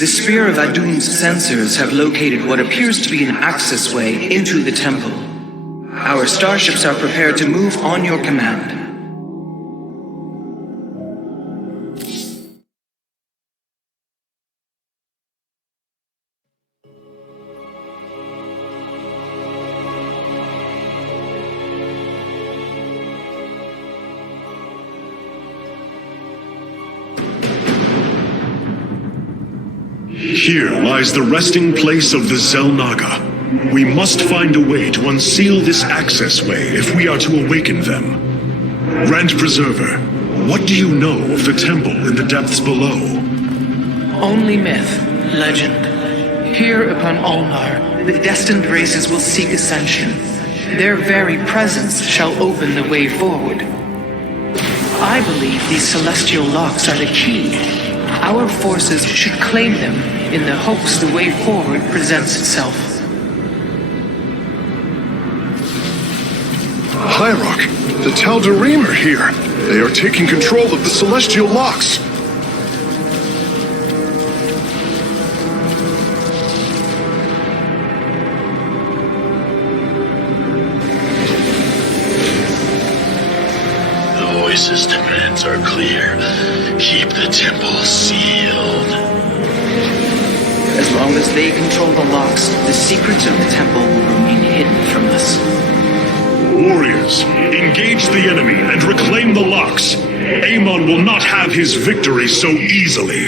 The Sphere of Adun's sensors have located what appears to be an access way into the temple. Our starships are prepared to move on your command. Here lies the resting place of the Zelnaga. We must find a way to unseal this access way if we are to awaken them. Grand Preserver, what do you know of the temple in the depths below? Only myth, legend. Here upon Ulnar, the destined races will seek ascension. Their very presence shall open the way forward. I believe these celestial locks are the key. Our forces should claim them in the hopes the way forward presents itself. Hyrok, the Tal'Darim are here. They are taking control of the celestial locks. The voices' demands are clear. Keep the temple sealed. As long as they control the locks, the secrets of the temple will remain hidden from us. Warriors, engage the enemy and reclaim the locks. Amon will not have his victory so easily.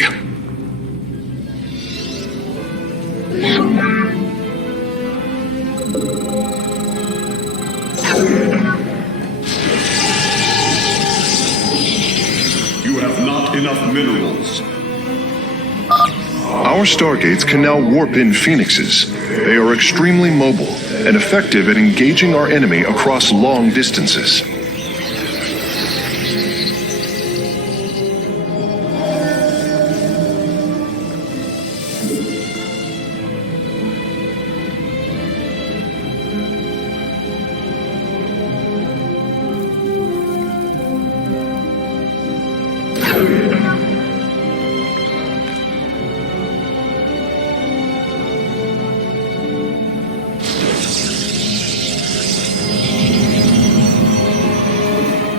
You have not enough minerals. Our stargates can now warp in phoenixes. They are extremely mobile and effective at engaging our enemy across long distances.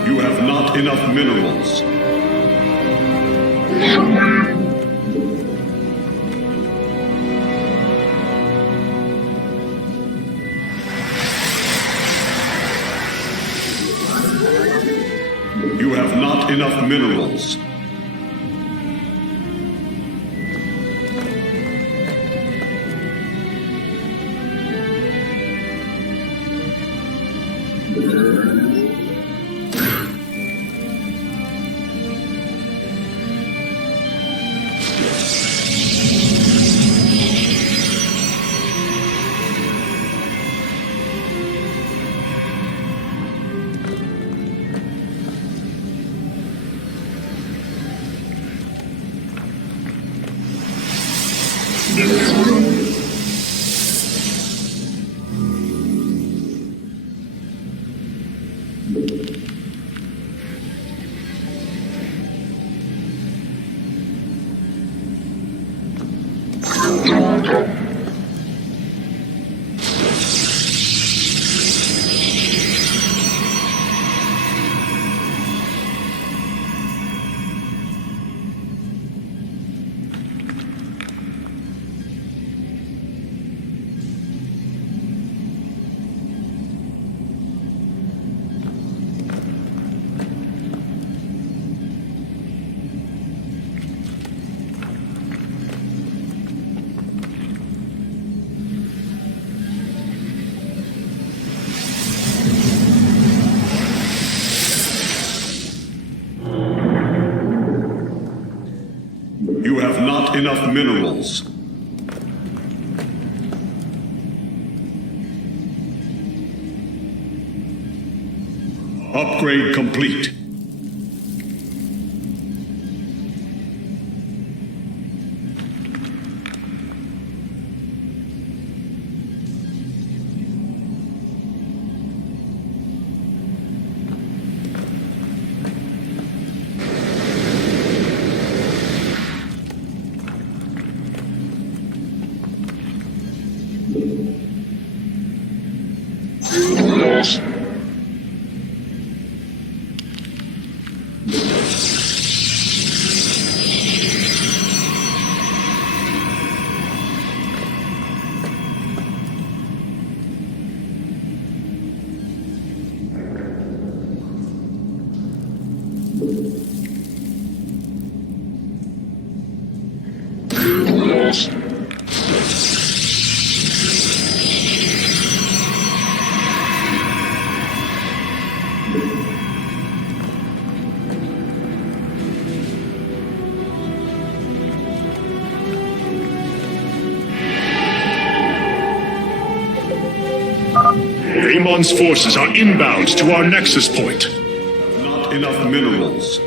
You have not enough minerals. You have not enough minerals. You have not enough minerals. Upgrade complete. Amon's forces are inbound to our nexus point. Not enough minerals.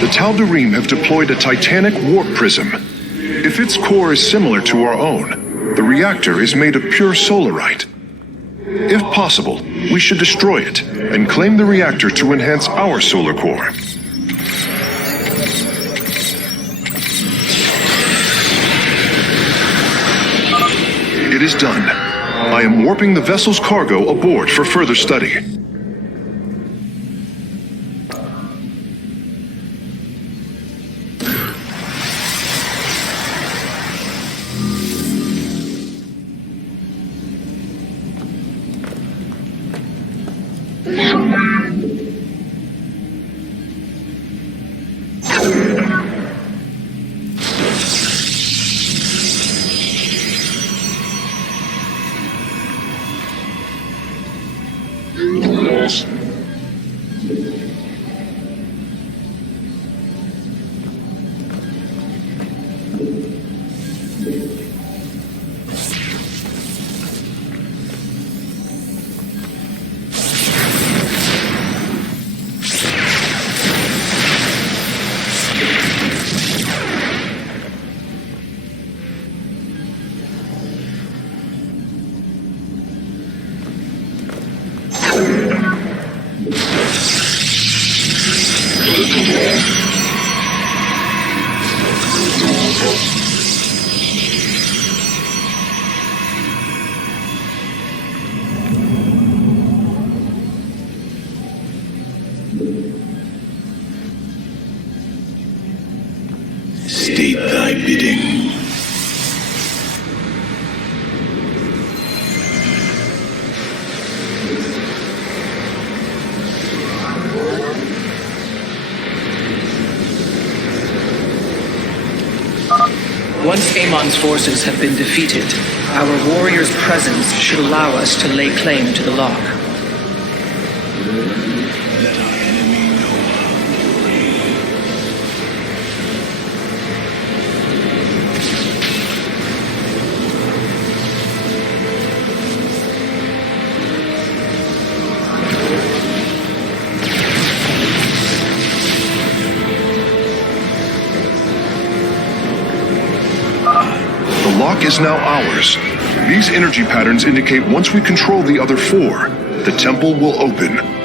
The Tal'Darim have deployed a titanic warp prism. If its core is similar to our own, the reactor is made of pure solarite. If possible, we should destroy it and claim the reactor to enhance our solar core. It is done. I am warping the vessel's cargo aboard for further study. State thy bidding. Once Amon's forces have been defeated, our warrior's presence should allow us to lay claim to the lock. The lock is now ours. These energy patterns indicate once we control the other four, the temple will open.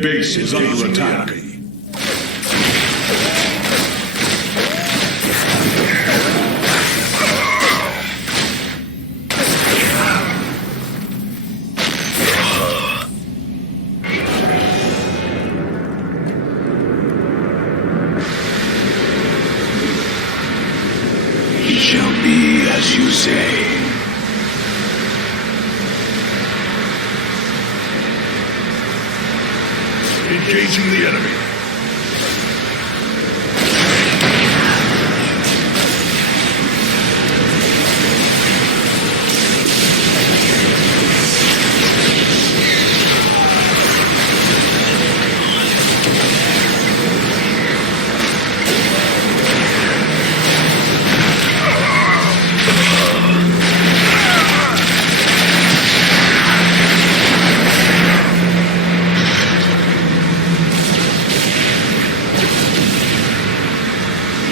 Base is under attack. It shall be as you say. Engaging the enemy.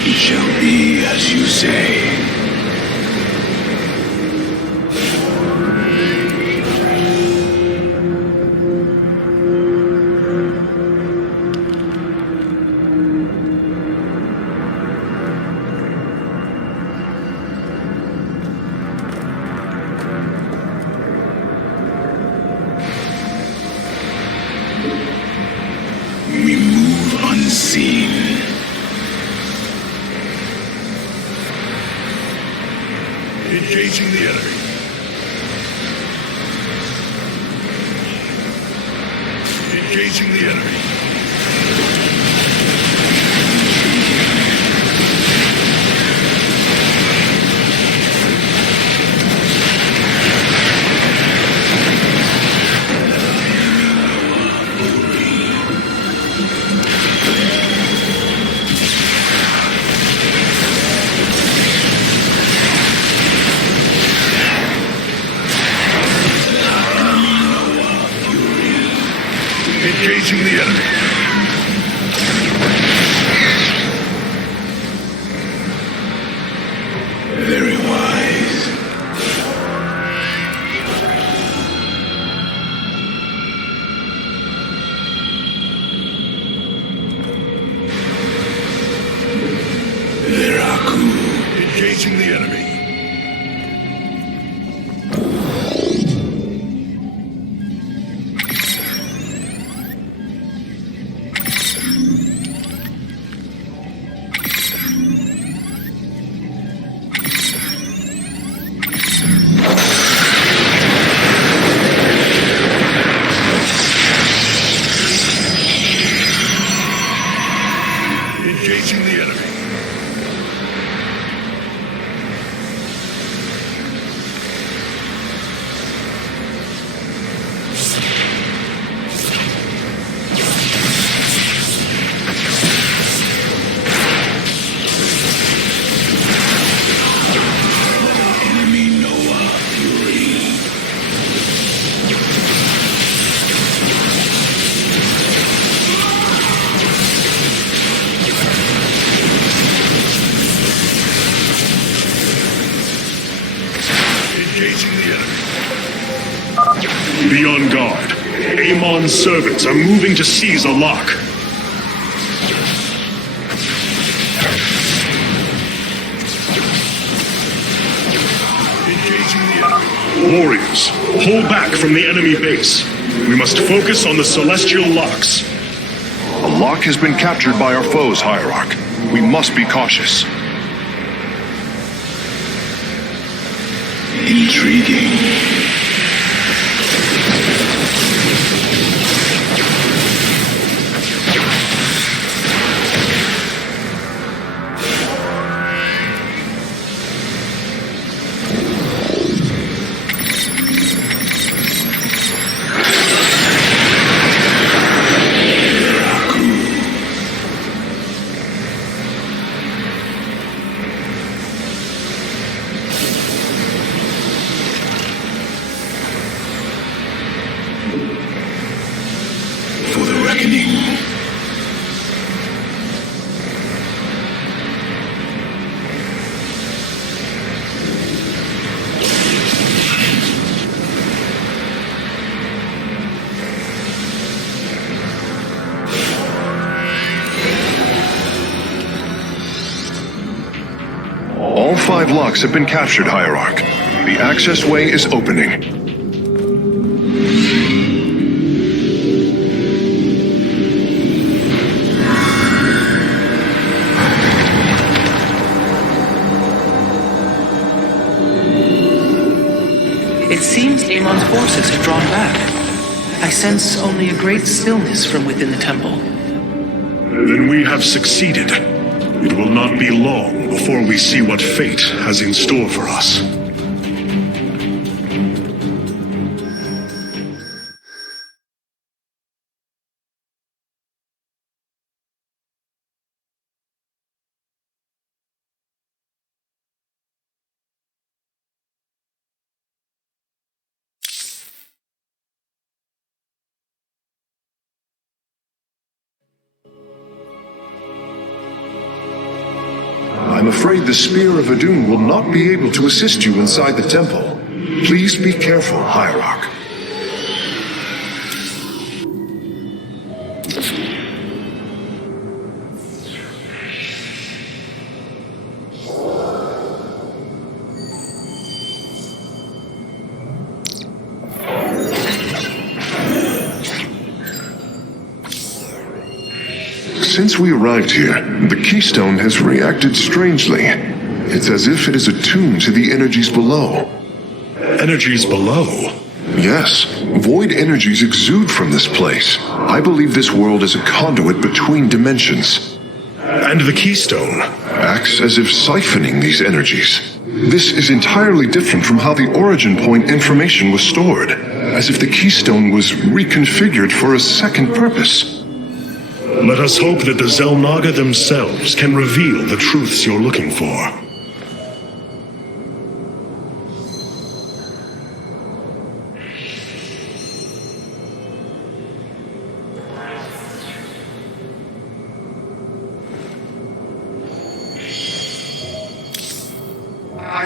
It shall be as you say. We move unseen. Engaging the enemy. Engaging the enemy. Engaging the enemy. Very wise. Veraku. Engaging the enemy. Engaging the enemy. Enemy Noah Fury. Engaging the enemy. Be on guard. Amon's servants are moving to seize a lock. Engaging the enemy. Warriors, hold back from the enemy base. We must focus on the celestial locks. A lock has been captured by our foes, Hierarch. We must be cautious. Intriguing. For the reckoning. 5 locks have been captured, Hierarch. The access way is opening. It seems Amon's forces have drawn back. I sense only a great stillness from within the temple. Then we have succeeded. It will not be long before we see what fate has in store for us. I'm afraid the Spear of Adun will not be able to assist you inside the temple. Please be careful, Hierarch. Since we arrived here, the keystone has reacted strangely. It's as if it is attuned to the energies below. Energies below? Yes, void energies exude from this place. I believe this world is a conduit between dimensions. And the keystone? Acts as if siphoning these energies. This is entirely different from how the origin point information was stored, as if the keystone was reconfigured for a second purpose. Let us hope that the Xel'Naga themselves can reveal the truths you're looking for.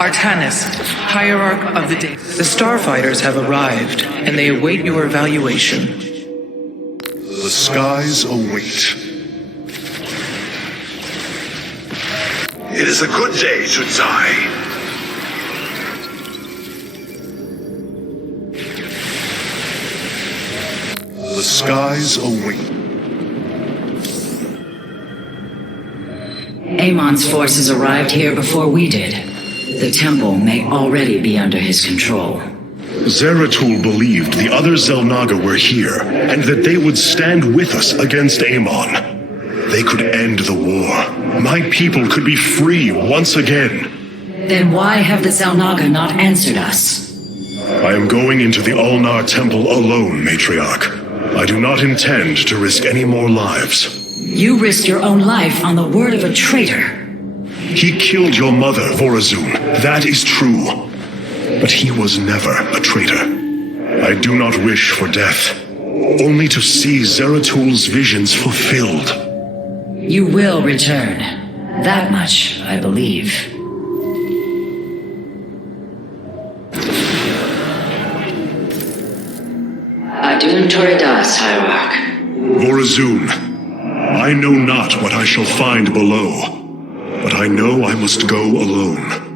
Artanis, Hierarch of the Day. The Starfighters have arrived, and they await your evaluation. The skies await. It is a good day to die. The skies await. Amon's forces arrived here before we did. The temple may already be under his control. Zeratul believed the other Xel'Naga were here, and that they would stand with us against Amon. They could end the war. My people could be free once again. Then why have the Xel'Naga not answered us? I am going into the Ulnar Temple alone, Matriarch. I do not intend to risk any more lives. You risked your own life on the word of a traitor. He killed your mother, Vorazun. That is true. But he was never a traitor. I do not wish for death, only to see Zeratul's visions fulfilled. You will return. That much, I believe. Adun Toridas, Hierarch. Vorazun, I know not what I shall find below, but I know I must go alone.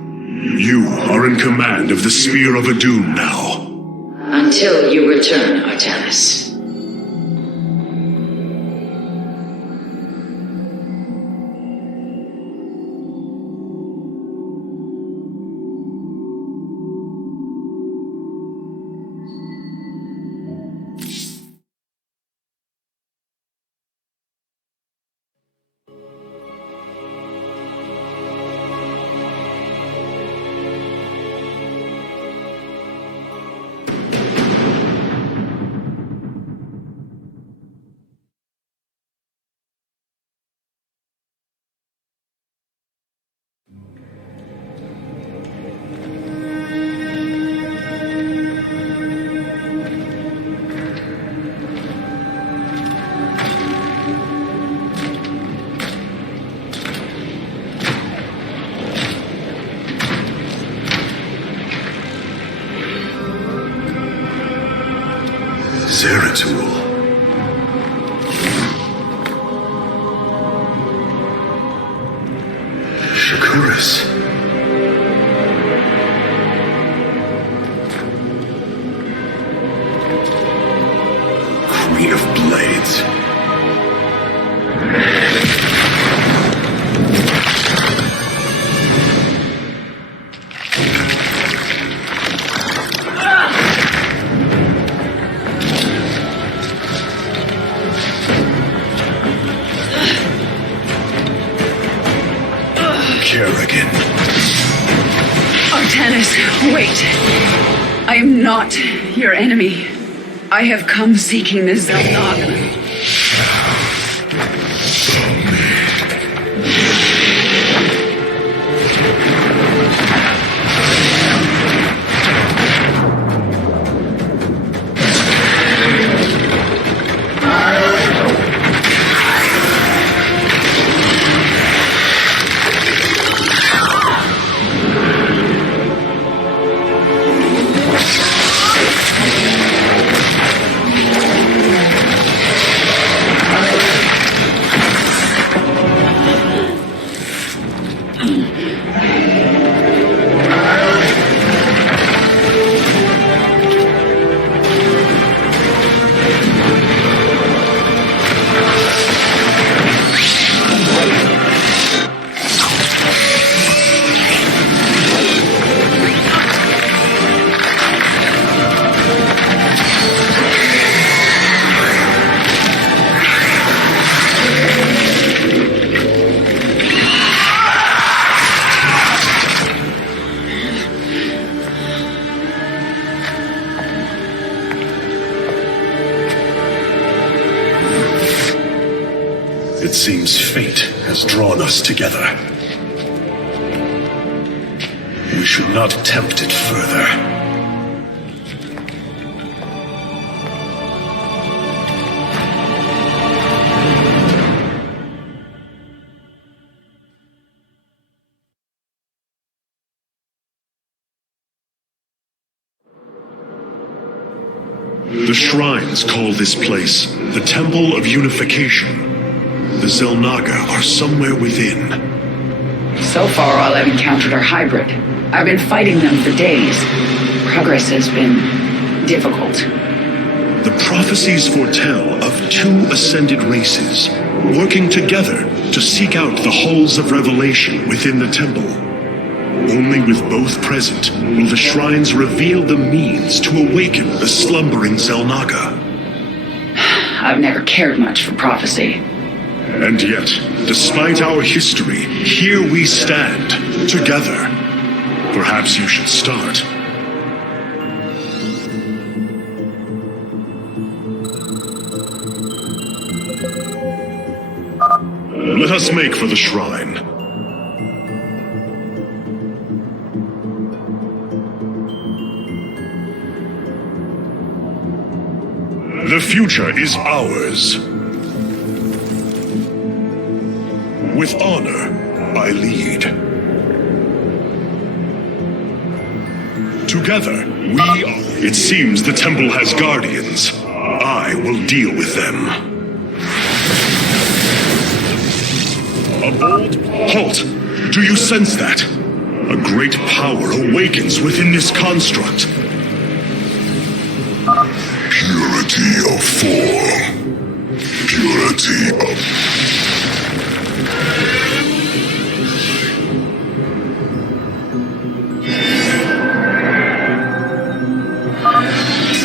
You are in command of the Spear of Adun now. Until you return, Artanis. Zeratul. Shakuras. gates. Kerrigan. Artanis, wait. I am not your enemy. I have come seeking the Zelnaga. It seems fate has drawn us together. We should not tempt it further. The shrines call this place the Temple of Unification. The Zelnaga are somewhere within. So far, all I've encountered are hybrid. I've been fighting them for days. Progress has been difficult. The prophecies foretell of two ascended races working together to seek out the halls of revelation within the temple. Only with both present will the shrines reveal the means to awaken the slumbering Zelnaga. I've never cared much for prophecy. And yet, despite our history, here we stand, together. Perhaps you should start. Let us make for the shrine. The future is ours. With honor, I lead. Together, we are... It seems the temple has guardians. I will deal with them. A bold... Halt! Do you sense that? A great power awakens within this construct. Purity of form. Purity of...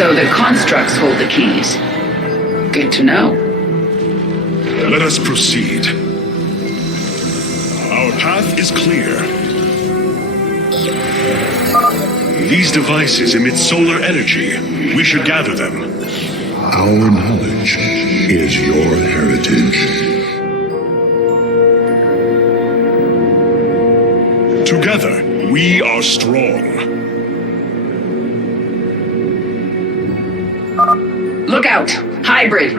So the constructs hold the keys. Good to know. Let us proceed. Our path is clear. These devices emit solar energy. We should gather them. Our knowledge is your heritage. Together, we are strong. Look out! Hybrid!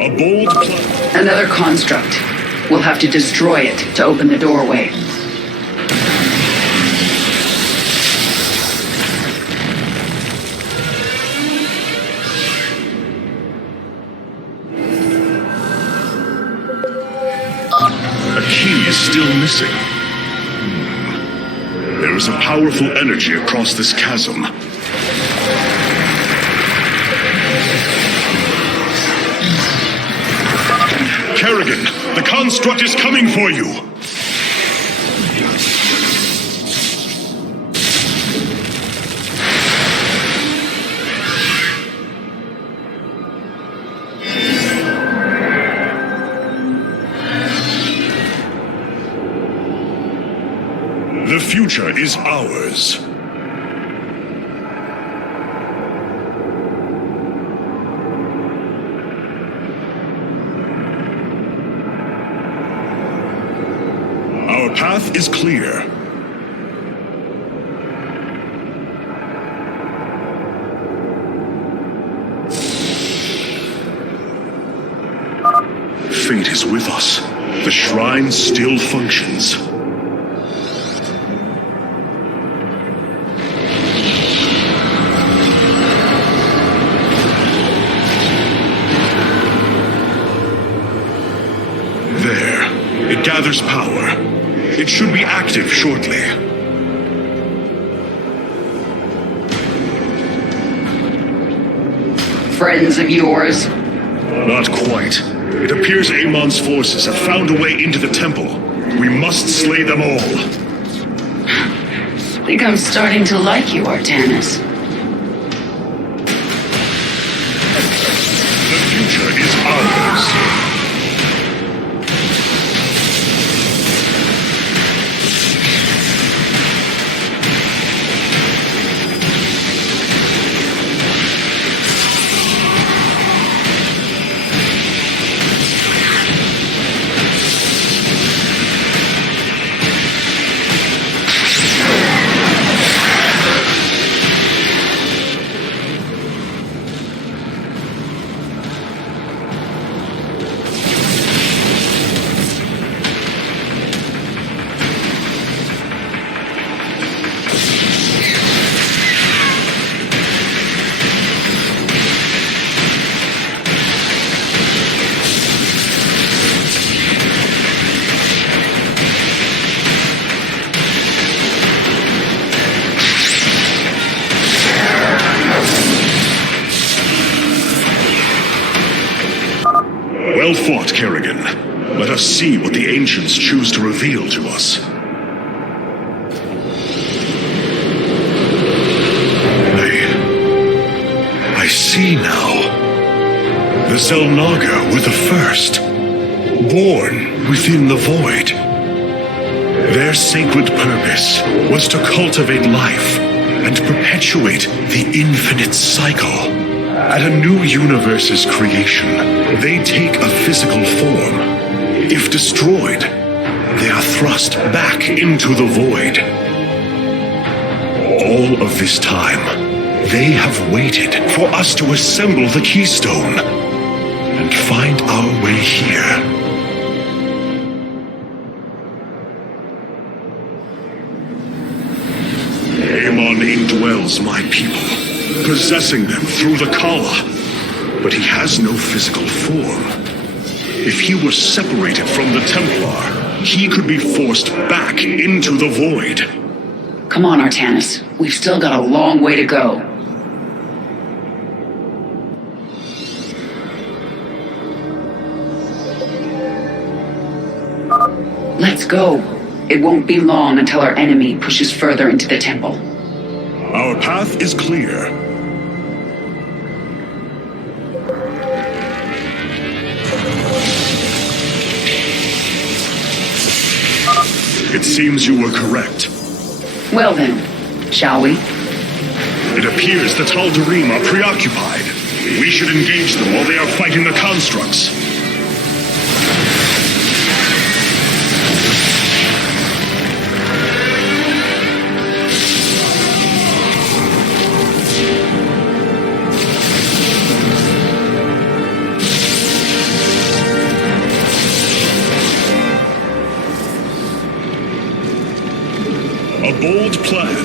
A bold plan. Another construct. We'll have to destroy it to open the doorway. A key is still missing. There is a powerful energy across this chasm. Kerrigan, the construct is coming for you! The future is ours. Our path is clear. Fate is with us. The shrine still functions. It gathers power. It should be active shortly. Friends of yours? Not quite. It appears Amon's forces have found a way into the temple. We must slay them all. I think I'm starting to like you, Artanis. The future is ours. Well fought, Kerrigan. Let us see what the ancients choose to reveal to us. I see now. The Xel'Naga were the first, born within the void. Their sacred purpose was to cultivate life and perpetuate the infinite cycle. At a new universe's creation, they take a physical form. If destroyed, they are thrust back into the void. All of this time, they have waited for us to assemble the keystone and find our way here. Amon indwells my people, possessing them through the Kala. But he has no physical form. If he were separated from the Templar, he could be forced back into the void. Come on, Artanis. We've still got a long way to go. Let's go. It won't be long until our enemy pushes further into the temple. Our path is clear. It seems you were correct. Well then, shall we? It appears the Tal'Darim are preoccupied. We should engage them while they are fighting the constructs. A bold plan.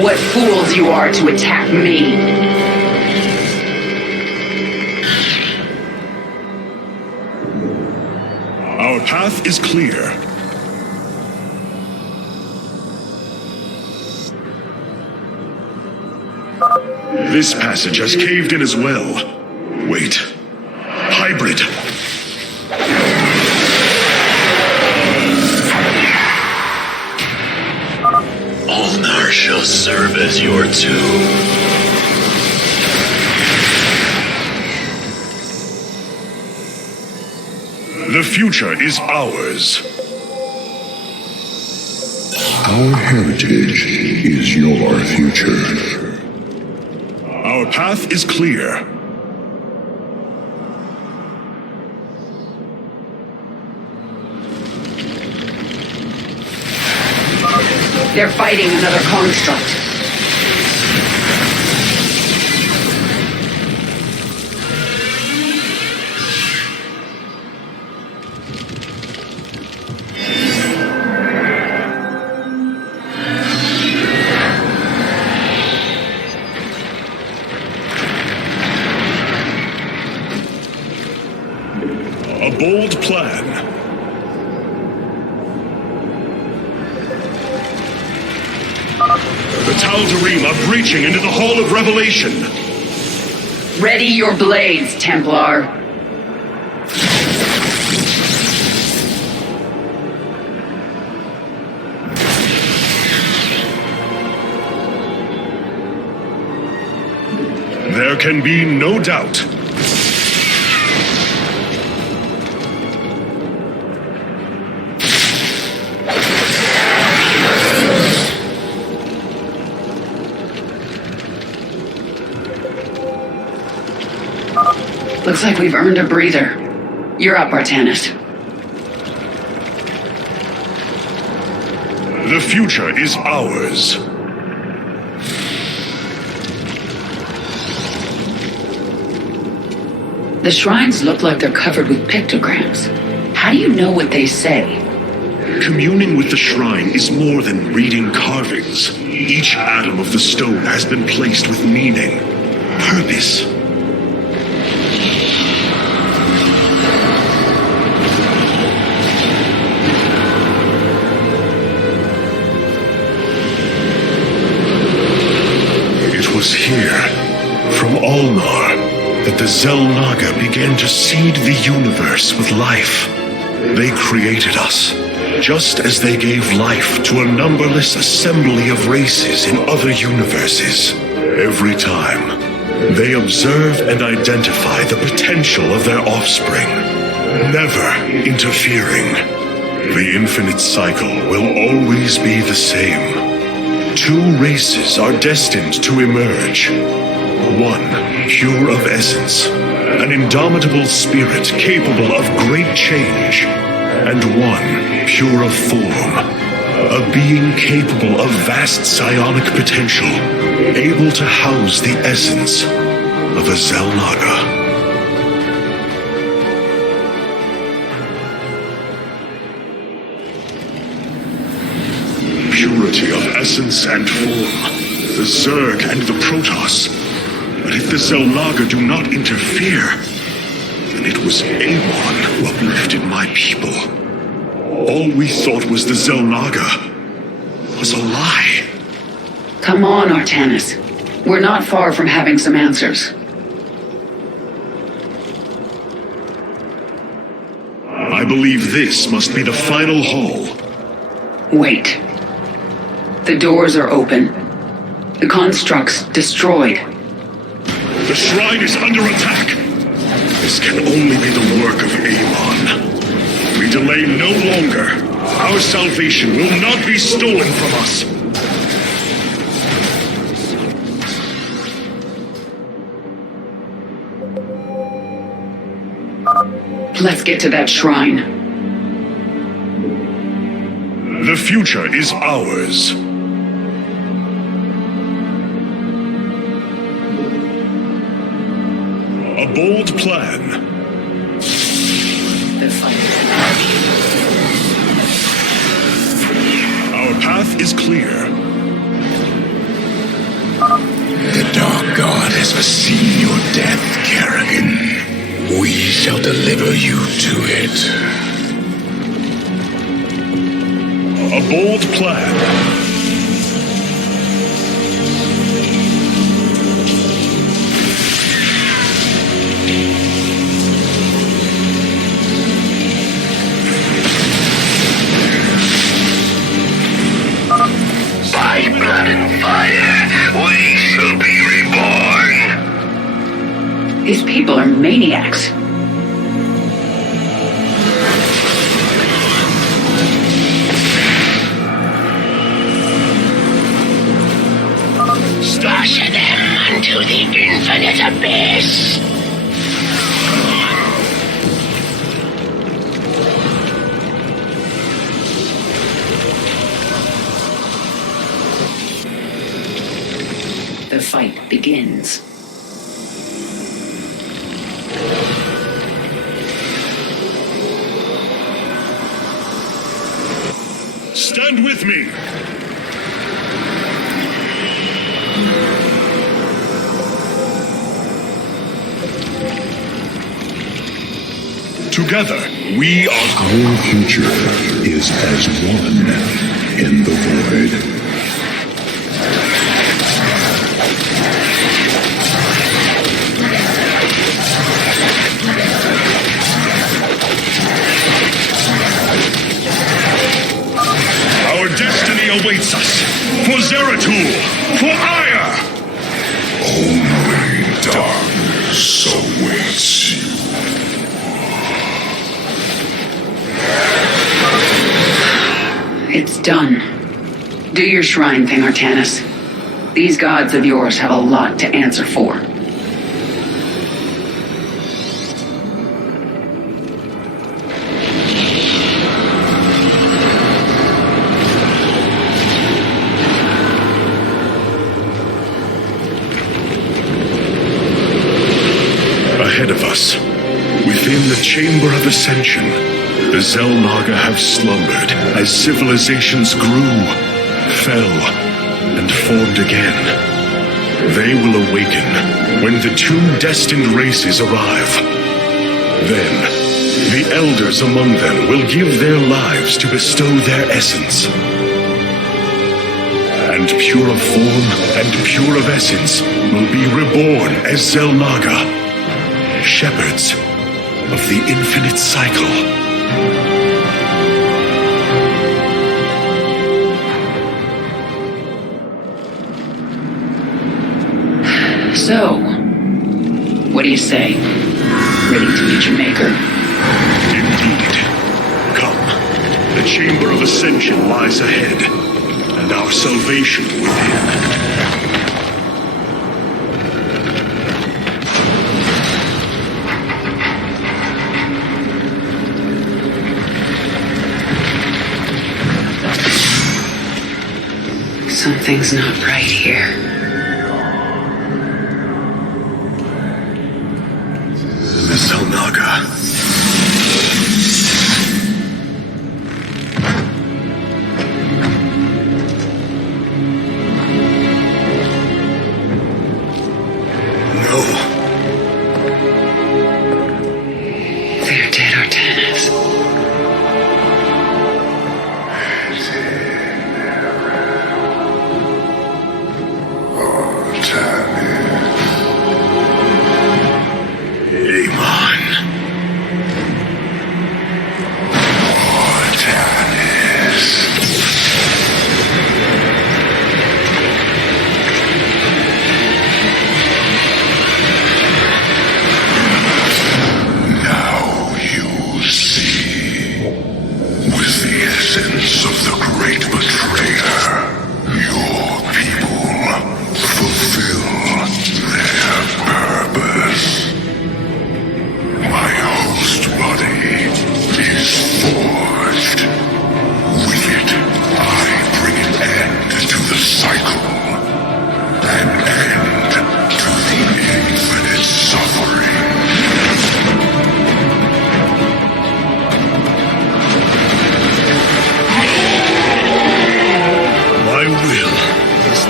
What fools you are to attack me! Our path is clear. This passage has caved in as well. Wait. Hybrid. Ulnar shall serve as your tomb. The future is ours. Our heritage is your future. Our path is clear. They're fighting another construct. A bold plan. The Tal'Darim are breaching into the Hall of Revelation. Ready your blades, Templar. There can be no doubt. Looks like we've earned a breather. You're up, Artanis. The future is ours. The shrines look like they're covered with pictograms. How do you know what they say? Communing with the shrine is more than reading carvings. Each atom of the stone has been placed with meaning, purpose. It was here, from Ulnar, that the Xel'Naga began to seed the universe with life. They created us, just as they gave life to a numberless assembly of races in other universes. Every time, they observe and identify the potential of their offspring, never interfering. The infinite cycle will always be the same. Two races are destined to emerge. One, pure of essence, an indomitable spirit capable of great change. And one, pure of form, a being capable of vast psionic potential, able to house the essence of a Xel'Naga. Purity of essence and form, the Zerg and the Protoss. But if the Xel'Naga do not interfere, then it was Amon who uplifted my people. All we thought was the Xel'Naga was a lie. Come on, Artanis. We're not far from having some answers. I believe this must be the final hall. Wait. The doors are open. The construct's destroyed. The shrine is under attack. This can only be the work of Amon. We delay no longer. Our salvation will not be stolen from us. Let's get to that shrine. The future is ours. A bold plan. They're fighting. Our path is clear. The Dark God has foreseen your death, Kerrigan. We shall deliver you to it. A bold plan. By blood and fire, we shall be reborn. These people are maniacs. Slash them unto the infinite abyss. The fight begins. Stand with me! Together, we are... Our future is as one in the void. Our destiny awaits us. For Zeratul! For Aya! Only darkness awaits you. It's done. Do your shrine thing, Artanis. These gods of yours have a lot to answer for. Ahead of us, within the Chamber of Ascension, the Xel'Naga have slumbered as civilizations grew, fell, and formed again. They will awaken when the two destined races arrive. Then, the elders among them will give their lives to bestow their essence. And pure of form and pure of essence will be reborn as Xel'Naga, shepherds of the infinite cycle. So, what do you say? Ready to meet your maker? Indeed. Come. The Chamber of Ascension lies ahead, and our salvation within. Something's not right here. The Xel'Naga. No. They're dead, Artanis.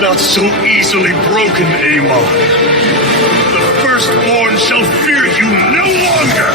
Not so easily broken, Amon. The firstborn shall fear you no longer!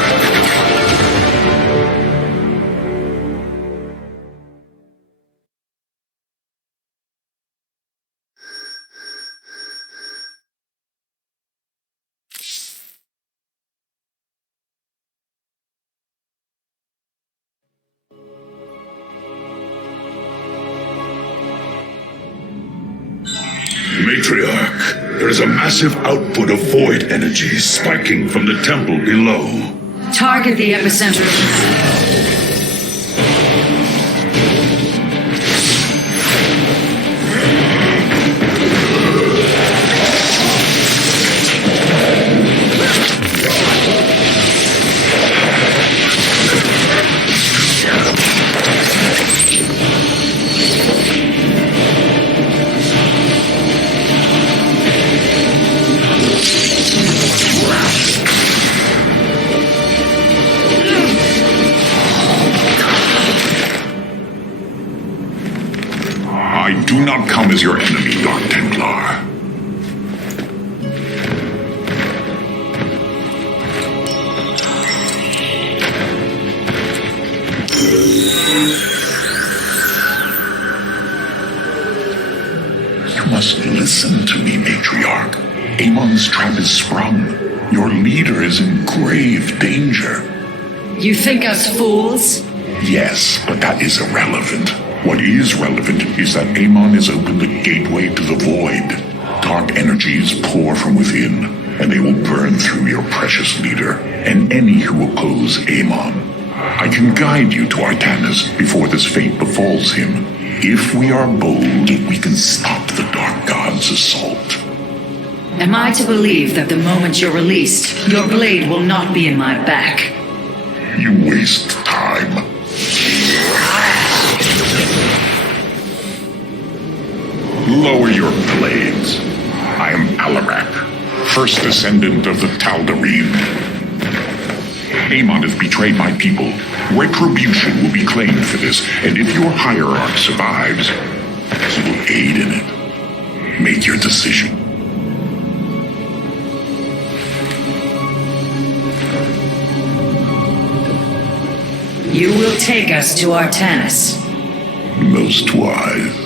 There's a massive output of void energy spiking from the temple below. Target the epicenter. I do not come as your enemy, Dark Templar. You must listen to me, Matriarch. Amon's trap is sprung. Your leader is in grave danger. You think us fools? Yes, but that is irrelevant. What is relevant is that Amon has opened the gateway to the void. Dark energies pour from within, and they will burn through your precious leader, and any who oppose Amon. I can guide you to Artanis before this fate befalls him. If we are bold, we can stop the Dark God's assault. Am I to believe that the moment you're released, your blade will not be in my back? You waste time. Lower your blades. I am Alarak, first descendant of the Tal'Darim. Amon has betrayed my people. Retribution will be claimed for this, and if your hierarch survives, he will aid in it. Make your decision. You will take us to Artanis. Most wise.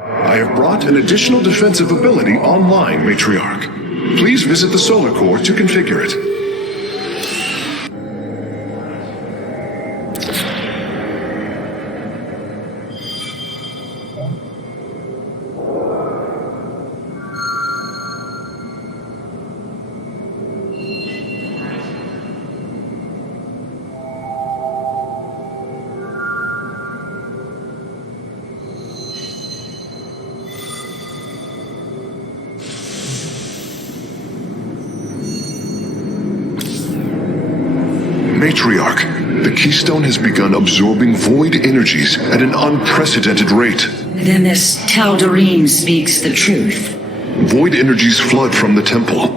I have brought an additional defensive ability online, Matriarch. Please visit the Solar Core to configure it. Matriarch, the Keystone has begun absorbing void energies at an unprecedented rate. Then this Tal'Darim speaks the truth. Void energies flood from the temple.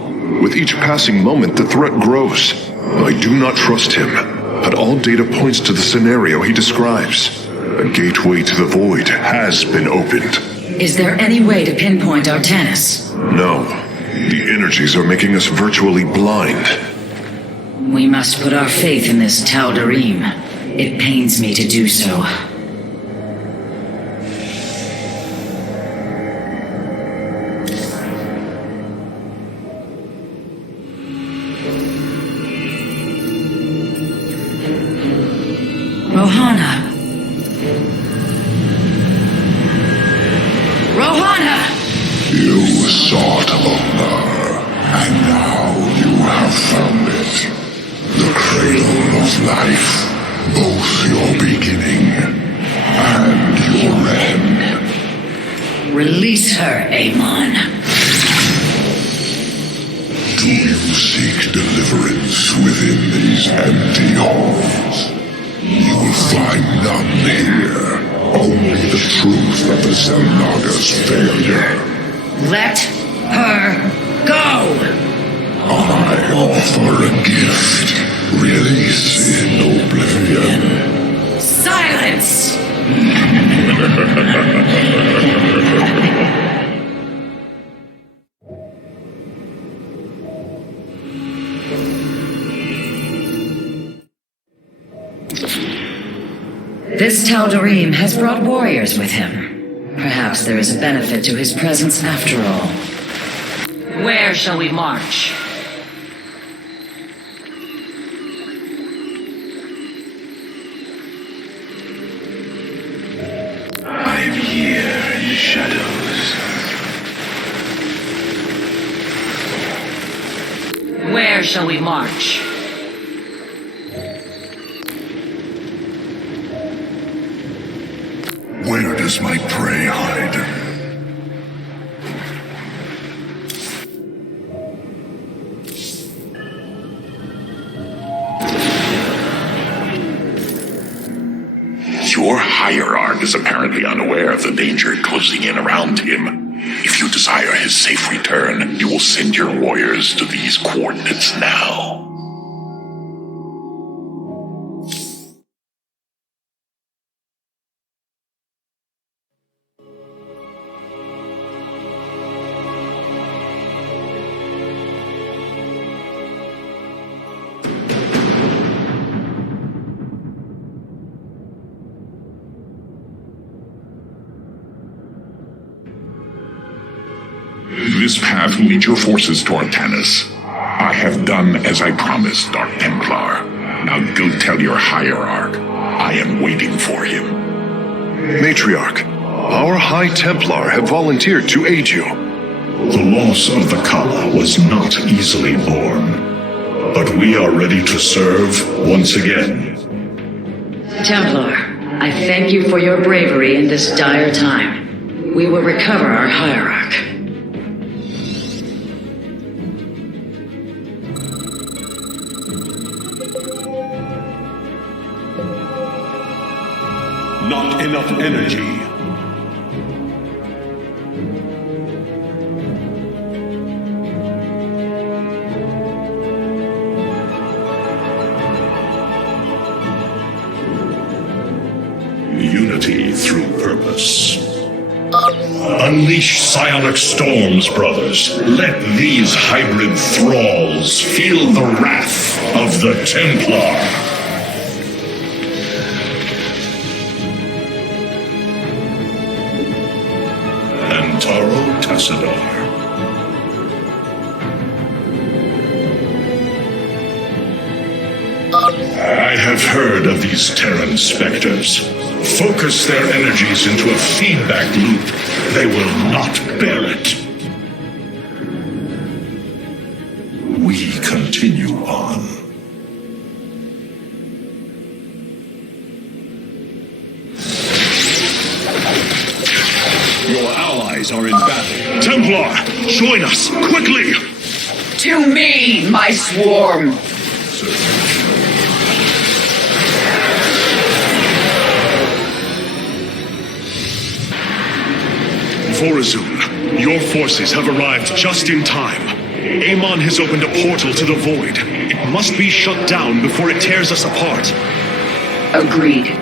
With each passing moment, the threat grows. I do not trust him, but all data points to the scenario he describes. A gateway to the void has been opened. Is there any way to pinpoint Artanis? No. The energies are making us virtually blind. We must put our faith in this Tal'Darim. It pains me to do so. Rohana! Rohana! You sought hunger, and now you have found it. The cradle of life, both your beginning and your end. Release her, Amon. Do you seek deliverance within these empty halls? You will find none here. Only the truth of the Zelnaga's failure. Let her go! I offer a gift. Release in oblivion. Silence! This Tal'Darim has brought warriors with him. Perhaps there is a benefit to his presence after all. Where shall we march? I've Where shall we march? Where does my prey hide? Your hierarch is apparently unaware of the danger closing in around him. If you desire his safe return, you will send your warriors to these coordinates now. This path will lead your forces toward Tanis. I have done as I promised, Dark Templar. Now go tell your hierarch. I am waiting for him. Matriarch, our High Templar have volunteered to aid you. The loss of the Kala was not easily borne, but we are ready to serve once again. Templar, I thank you for your bravery in this dire time. We will recover our hierarch. Not enough energy. Unity through purpose. Unleash psionic storms, brothers. Let these hybrid thralls feel the wrath of the Templar. Taro Tassadar. I have heard of these Terran specters. Focus their energies into a feedback loop. They will not bear it. We continue on. Your allies are in battle. Templar, join us, quickly! To me, my swarm! Forazun, your forces have arrived just in time. Amon has opened a portal to the Void. It must be shut down before it tears us apart. Agreed.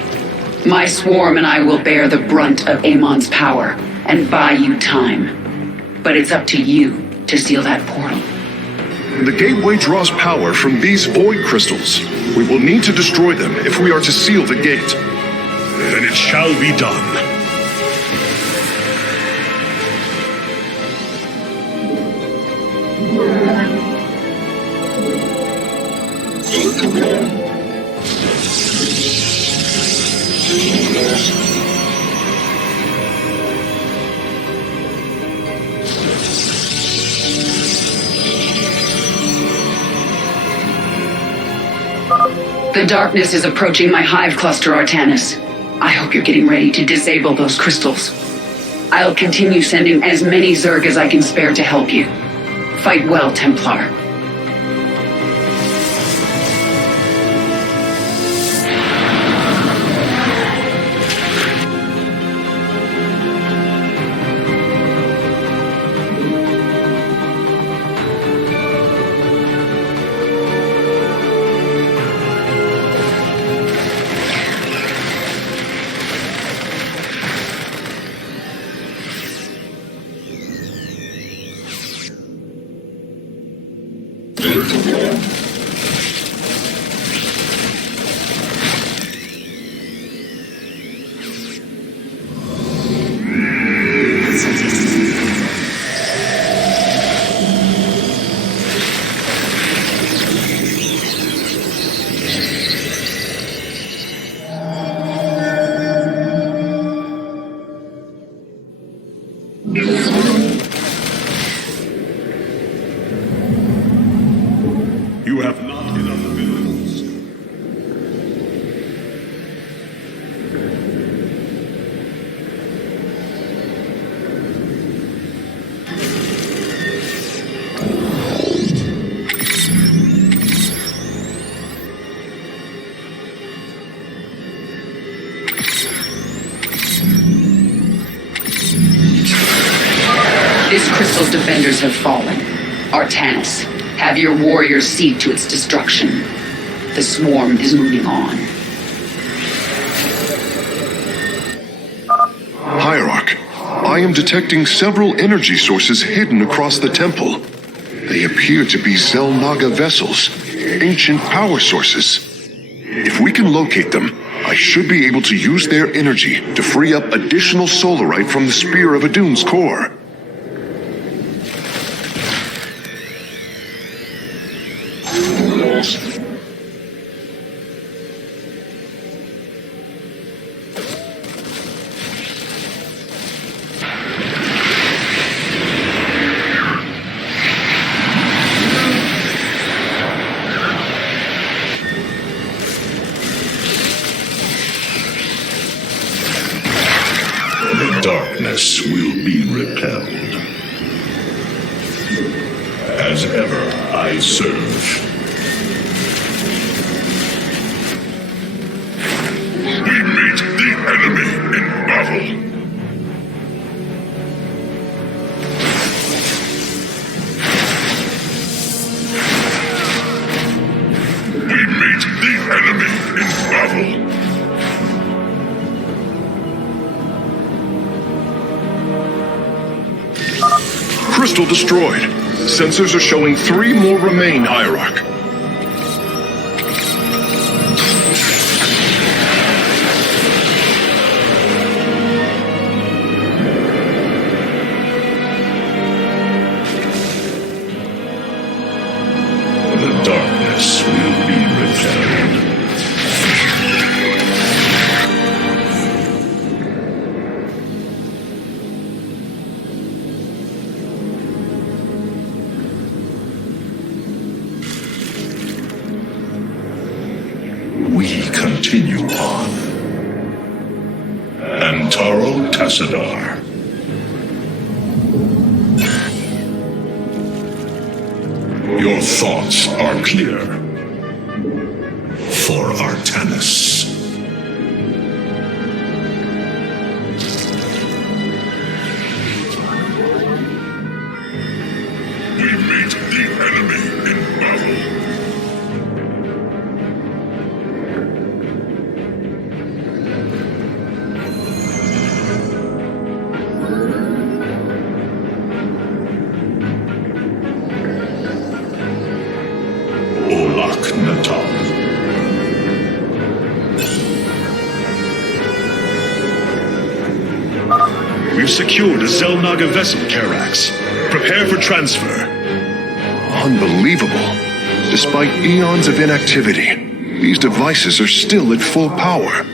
My swarm and I will bear the brunt of Amon's power and buy you time. But it's up to you to seal that portal. The gateway draws power from these void crystals. We will need to destroy them if we are to seal the gate. Then it shall be done. The darkness is approaching my hive cluster, Artanis. I hope you're getting ready to disable those crystals. I'll continue sending as many Zerg as I can spare to help you. Fight well, Templar. defenders have fallen. Artanis, have your warriors see to its destruction. The swarm is moving on. Hierarch, I am detecting several energy sources hidden across the temple. They appear to be Zelnaga vessels, ancient power sources. If we can locate them, I should be able to use their energy to free up additional solarite from the Spear of Adun's core. Darkness will be repelled. As ever, I serve. We meet the enemy in battle. We meet the enemy in battle. Crystal destroyed. Sensors are showing 3 more remain, Hierarch. The darkness will be repelled. We continue on. Antaro Tassadar. Your thoughts are clear. For Artanis. We meet the enemy in battle. We've secured a Zelnaga vessel, Karax. Prepare for transfer. Unbelievable. Despite eons of inactivity, these devices are still at full power.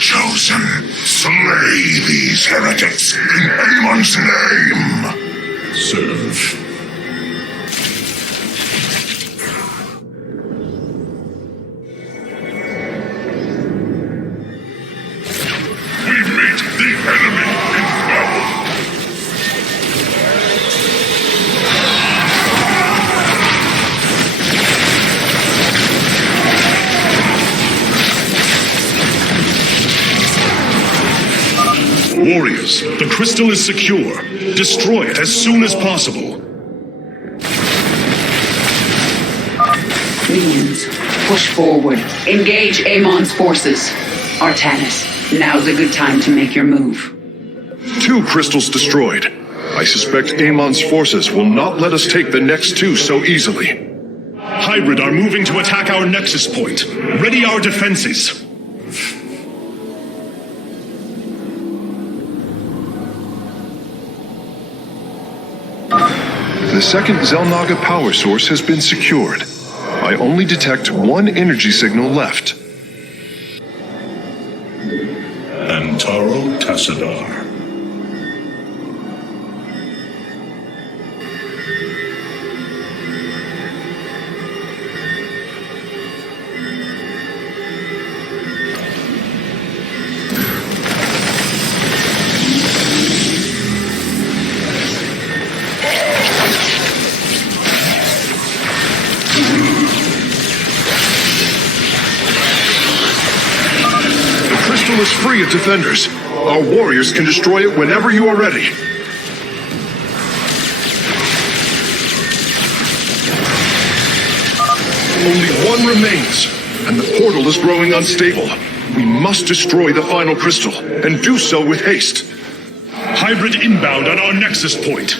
Chosen, slay these heretics in anyone's name. Serve. We meet the enemy in battle. Warriors, the crystal is secure. Destroy it as soon as possible. Minions, push forward. Engage Amon's forces. Artanis, now's a good time to make your move. 2 crystals destroyed. I suspect Amon's forces will not let us take the next 2 so easily. Hybrid are moving to attack our nexus point. Ready our defenses. The second Zelnaga power source has been secured. I only detect 1 energy signal left. Antaro Tassadar. Is free of defenders. Our warriors can destroy it whenever you are ready. Only one remains, and the portal is growing unstable. We must destroy the final crystal, and do so with haste. Hybrid inbound on our nexus point.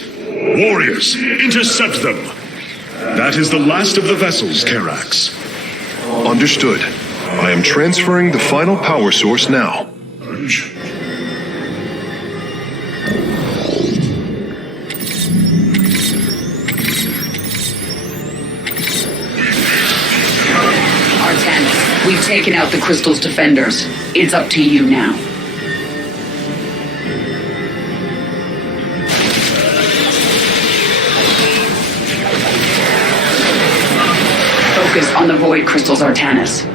Warriors, intercept them. That is the last of the vessels, Karax. Understood. I am transferring the final power source now. Artanis, we've taken out the crystal's defenders. It's up to you now. Focus on the void crystals, Artanis.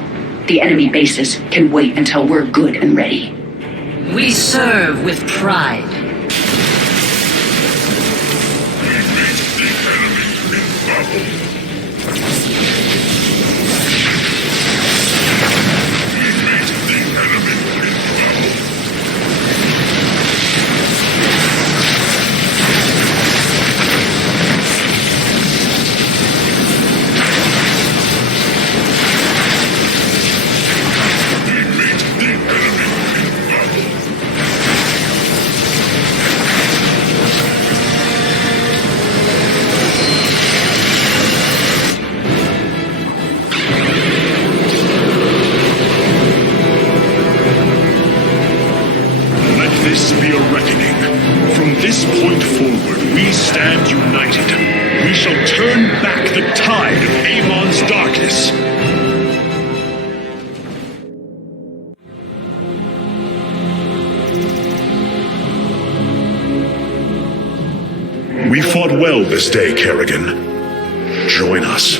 The enemy bases can wait until we're good and ready. We serve with pride. This be a reckoning. From this point forward, we stand united. We shall turn back the tide of Amon's darkness. We fought well this day, Kerrigan. Join us.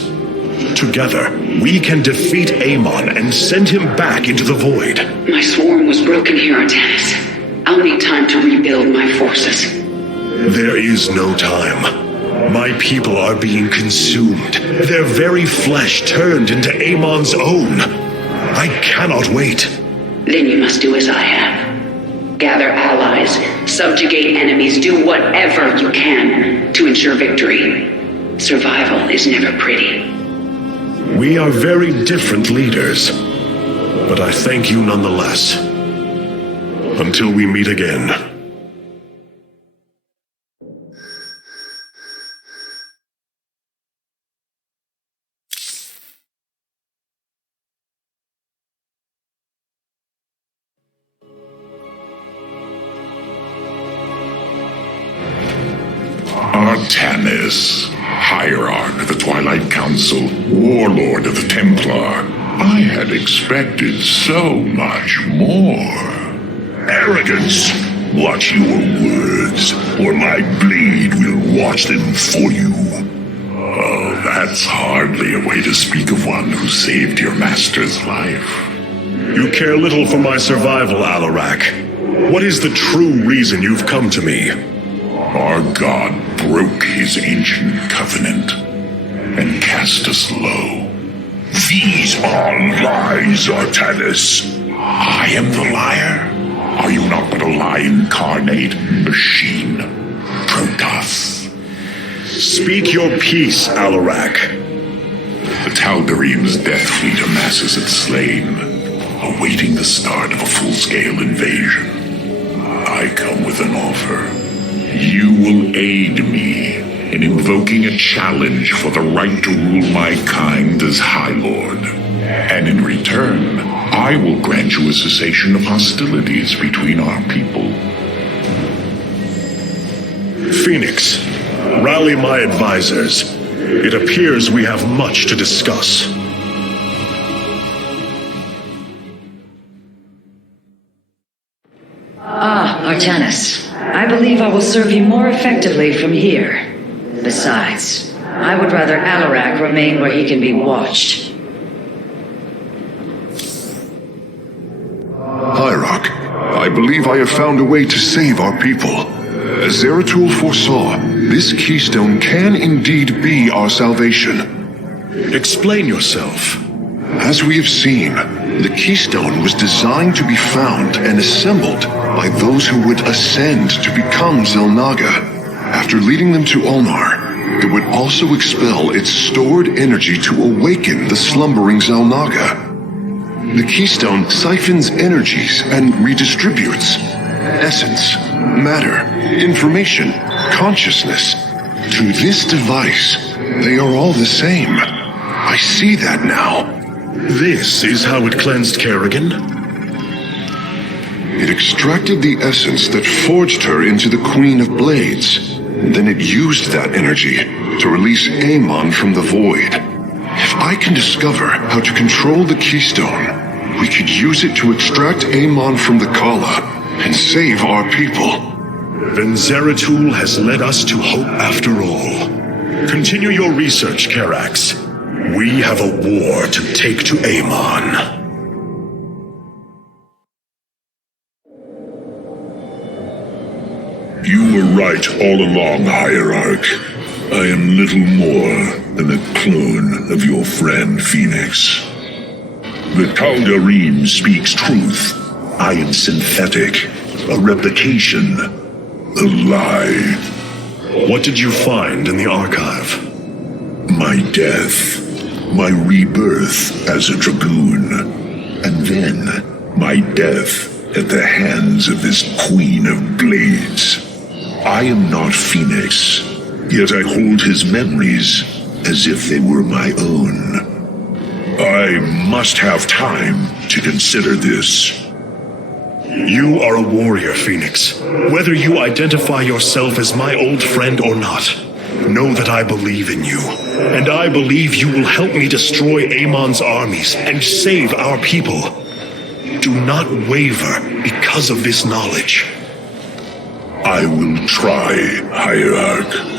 Together, we can defeat Amon and send him back into the void. My swarm was broken here, Artanis. I'll need time to rebuild my forces. There is no time. My people are being consumed. Their very flesh turned into Amon's own. I cannot wait. Then you must do as I have. Gather allies, subjugate enemies, do whatever you can to ensure victory. Survival is never pretty. We are very different leaders, but I thank you nonetheless. Until we meet again. Artanis, Hierarch of the Twilight Council, Warlord of the Templar. I had expected so much more. Arrogance! Watch your words, or my blade will watch them for you. Oh, that's hardly a way to speak of one who saved your master's life. You care little for my survival, Alarak. What is the true reason you've come to me? Our god broke his ancient covenant and cast us low. These are lies, Artanis. I am the liar? Are you not but a lie incarnate, machine? Protoss. Speak your peace, Alarak. The Tal'Darim's death fleet amasses its slain, awaiting the start of a full-scale invasion. I come with an offer. You will aid me in invoking a challenge for the right to rule my kind as High Lord. And in return, I will grant you a cessation of hostilities between our people. Phoenix, rally my advisors. It appears we have much to discuss. Artanis, I believe I will serve you more effectively from here. Besides, I would rather Alarak remain where he can be watched. Hierarch, I believe I have found a way to save our people. As Zeratul foresaw, this keystone can indeed be our salvation. Explain yourself. As we have seen, the keystone was designed to be found and assembled by those who would ascend to become Xel'Naga. After leading them to Ulnar, It would also expel its stored energy to awaken the slumbering Xel'Naga. The keystone siphons energies and redistributes essence, matter, information, consciousness. To this device, they are all the same. I see that now. This is how it cleansed Kerrigan? It extracted the essence that forged her into the Queen of Blades. Then it used that energy to release Amon from the void. If I can discover how to control the keystone, we could use it to extract Amon from the Kala and save our people. Then Zeratul has led us to hope after all. Continue your research, Karax. We have a war to take to Amon. You were right all along, Hierarch. I am little more than a clone of your friend Phoenix. The Tal'Darim speaks truth. I am synthetic, a replication, a lie. What did you find in the archive? My death, my rebirth as a dragoon, and then my death at the hands of this Queen of Blades. I am not Phoenix, yet I hold his memories as if they were my own. I must have time to consider this. You are a warrior, Phoenix. Whether you identify yourself as my old friend or not, know that I believe in you. And I believe you will help me destroy Amon's armies and save our people. Do not waver because of this knowledge. I will try, Hierarch.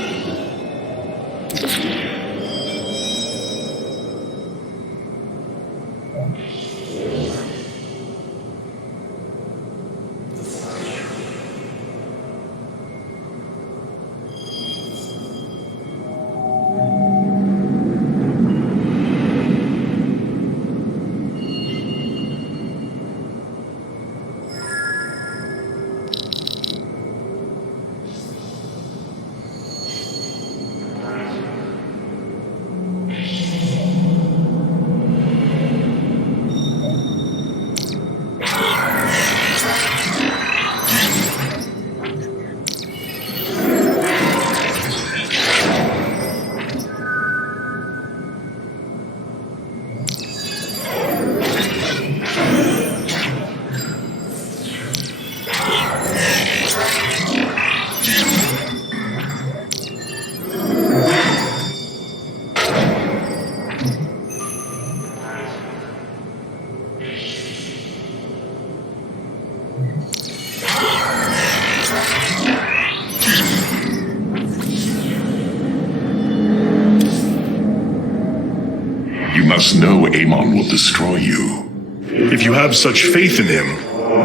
Know Amon will destroy you. If you have such faith in him,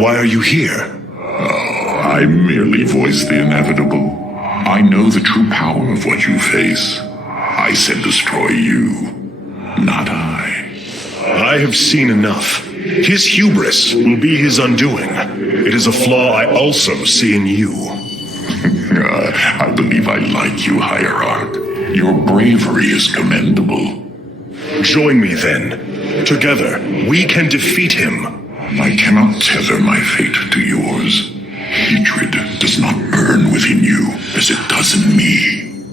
why are you here? Oh, I merely voice the inevitable. I know the true power of what you face. I said destroy you, not I. I have seen enough. His hubris will be his undoing. It is a flaw I also see in you. I believe I like you, Hierarch. Your bravery is commendable. Join me then. Together, we can defeat him. I cannot tether my fate to yours. Hatred does not burn within you as it does in me.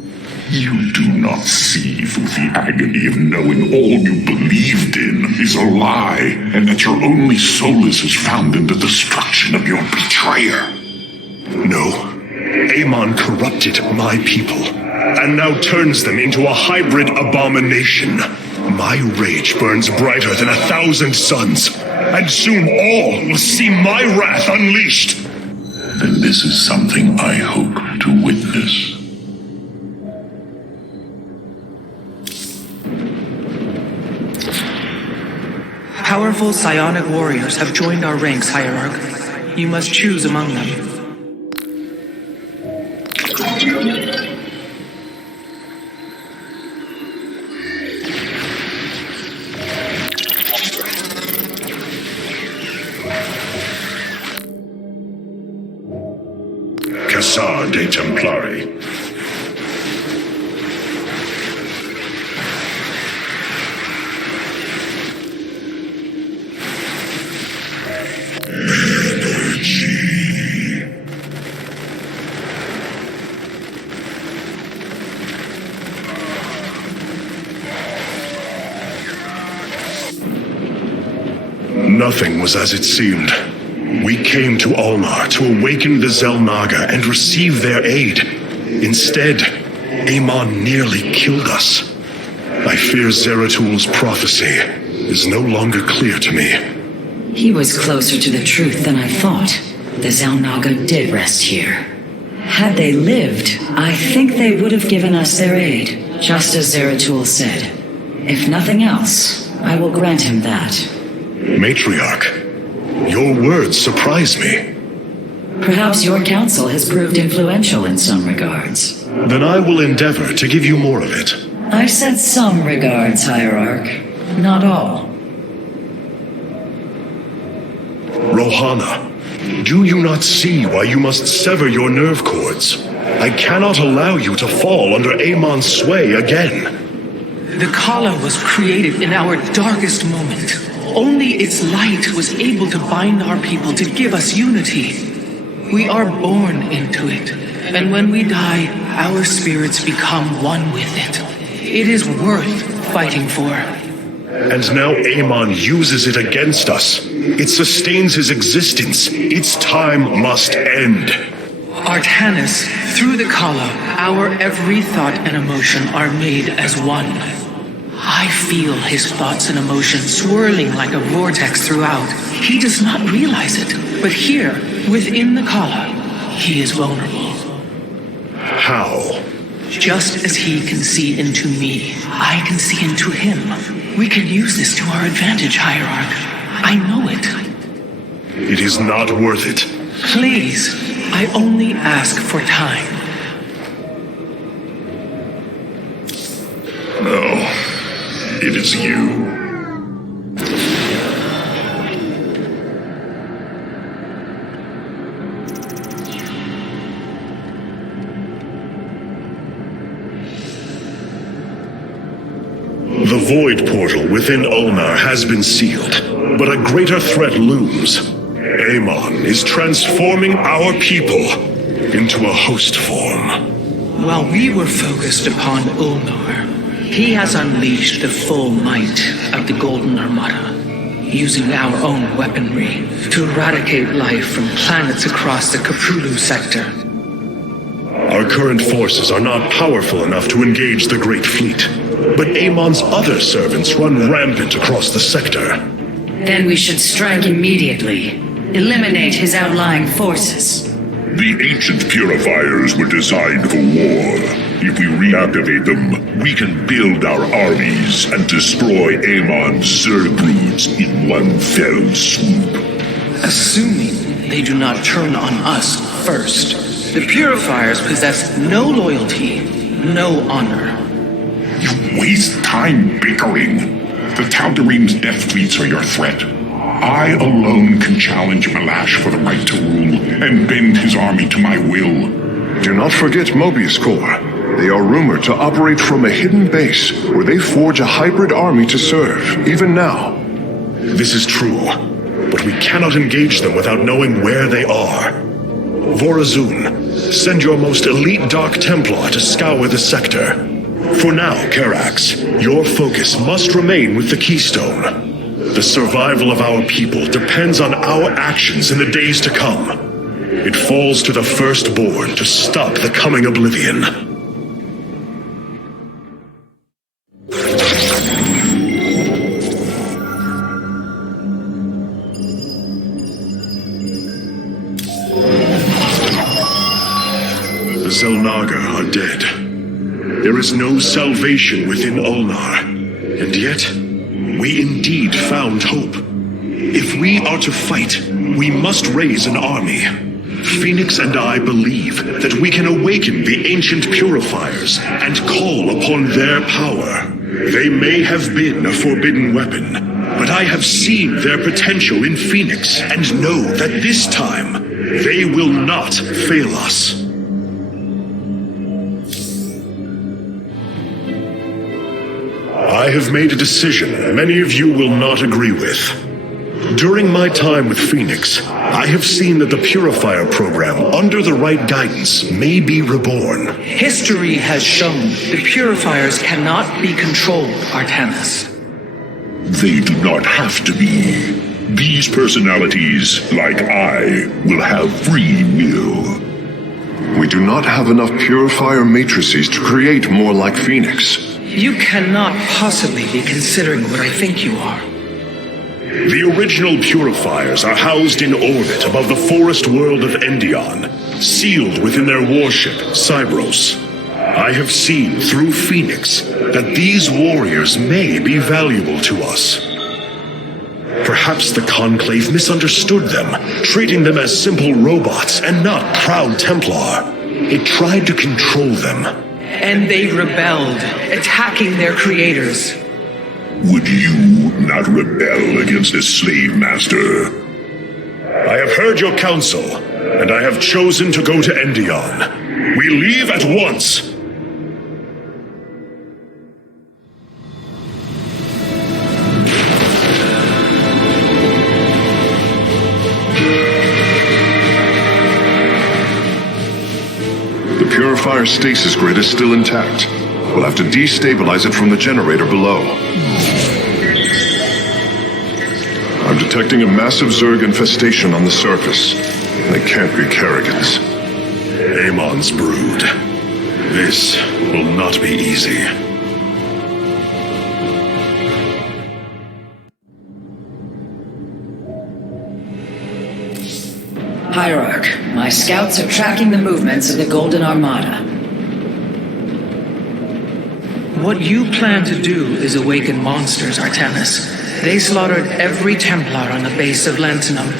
You do not see through the agony of knowing all you believed in is a lie, and that your only solace is found in the destruction of your betrayer. No. Amon corrupted my people, and now turns them into a hybrid abomination. My rage burns brighter than 1,000 suns, and soon all will see my wrath unleashed. Then this is something I hope to witness. Powerful psionic warriors have joined our ranks, Hierarch. You must choose among them. Cassar de Templari. Nothing was as it seemed. We came to Ulnar to awaken the Xel'Naga and receive their aid. Instead, Amon nearly killed us. I fear Zeratul prophecy is no longer clear to me. He was closer to the truth than I thought. The Xel'Naga did rest here. Had they lived, I think they would have given us their aid, just as Zeratul said. If nothing else, I will grant him that. Matriarch, your words surprise me. Perhaps your counsel has proved influential in some regards. Then I will endeavor to give you more of it. I said some regards, Hierarch. Not all. Rohana, do you not see why you must sever your nerve cords? I cannot allow you to fall under Amon's sway again. The Kala was created in our darkest moment. Only its light was able to bind our people to give us unity. We are born into it, and when we die, our spirits become one with it. It is worth fighting for. And now Amon uses it against us. It sustains his existence. Its time must end. Artanis, through the Kala, our every thought and emotion are made as one. I feel his thoughts and emotions swirling like a vortex throughout. He does not realize it, but here, within the Kala, he is vulnerable. How? Just as he can see into me, I can see into him. We can use this to our advantage, Hierarch. I know it. It is not worth it. Please, I only ask for time. No, it is you. The Void Portal within Ulnar has been sealed, but a greater threat looms. Amon is transforming our people into a host form. While we were focused upon Ulnar, he has unleashed the full might of the Golden Armada, using our own weaponry to eradicate life from planets across the Kapulu sector. Our current forces are not powerful enough to engage the Great Fleet, but Amon's other servants run rampant across the sector. Then we should strike immediately. Eliminate his outlying forces. The ancient purifiers were designed for war. If we reactivate them, we can build our armies and destroy Amon's Zerg-broods in one fell swoop. Assuming they do not turn on us first. The Purifiers possess no loyalty, no honor. You waste time bickering. The Tal'Darim's death fleets are your threat. I alone can challenge Malash for the right to rule and bend his army to my will. Do not forget Mobius Corps. They are rumored to operate from a hidden base where they forge a hybrid army to serve, even now. This is true, but we cannot engage them without knowing where they are. Vorazun, send your most elite Dark Templar to scour the sector. For now, Karax, your focus must remain with the Keystone. The survival of our people depends on our actions in the days to come. It falls to the Firstborn to stop the coming oblivion. The Xel'Naga are dead. There is no salvation within Ulnar, and yet we indeed found hope. If we are to fight, we must raise an army. Phoenix and I believe that we can awaken the ancient purifiers and call upon their power. They may have been a forbidden weapon, but I have seen their potential in Phoenix and know that this time they will not fail us. I have made a decision many of you will not agree with. During my time with Phoenix, I have seen that the Purifier program, under the right guidance, may be reborn. History has shown the Purifiers cannot be controlled, Artanis. They do not have to be. These personalities, like I, will have free will. We do not have enough purifier matrices to create more like Phoenix. You cannot possibly be considering what I think you are. The original purifiers are housed in orbit above the forest world of Endion, sealed within their warship, Cybros. I have seen through Phoenix that these warriors may be valuable to us. Perhaps the Conclave misunderstood them, treating them as simple robots and not proud Templar. It tried to control them. And they rebelled, attacking their creators. Would you not rebel against a slave master? I have heard your counsel, and I have chosen to go to Endion. We leave at once! The purifier stasis grid is still intact. We'll have to destabilize it from the generator below. I'm detecting a massive Zerg infestation on the surface. They can't be Kerrigans. Amon's brood. This will not be easy. Hierarch, my scouts are tracking the movements of the Golden Armada. What you plan to do is awaken monsters, Artemis. They slaughtered every Templar on the base of Lantinum.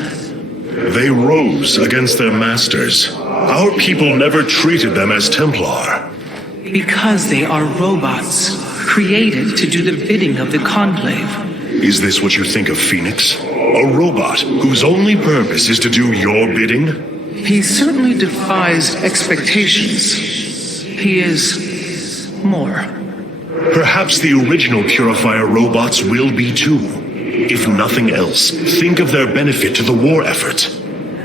They rose against their masters. Our people never treated them as Templar. Because they are robots, created to do the bidding of the Conclave. Is this what you think of Phoenix? A robot whose only purpose is to do your bidding? He certainly defies expectations. He is more. Perhaps the original Purifier robots will be too. If nothing else, think of their benefit to the war effort.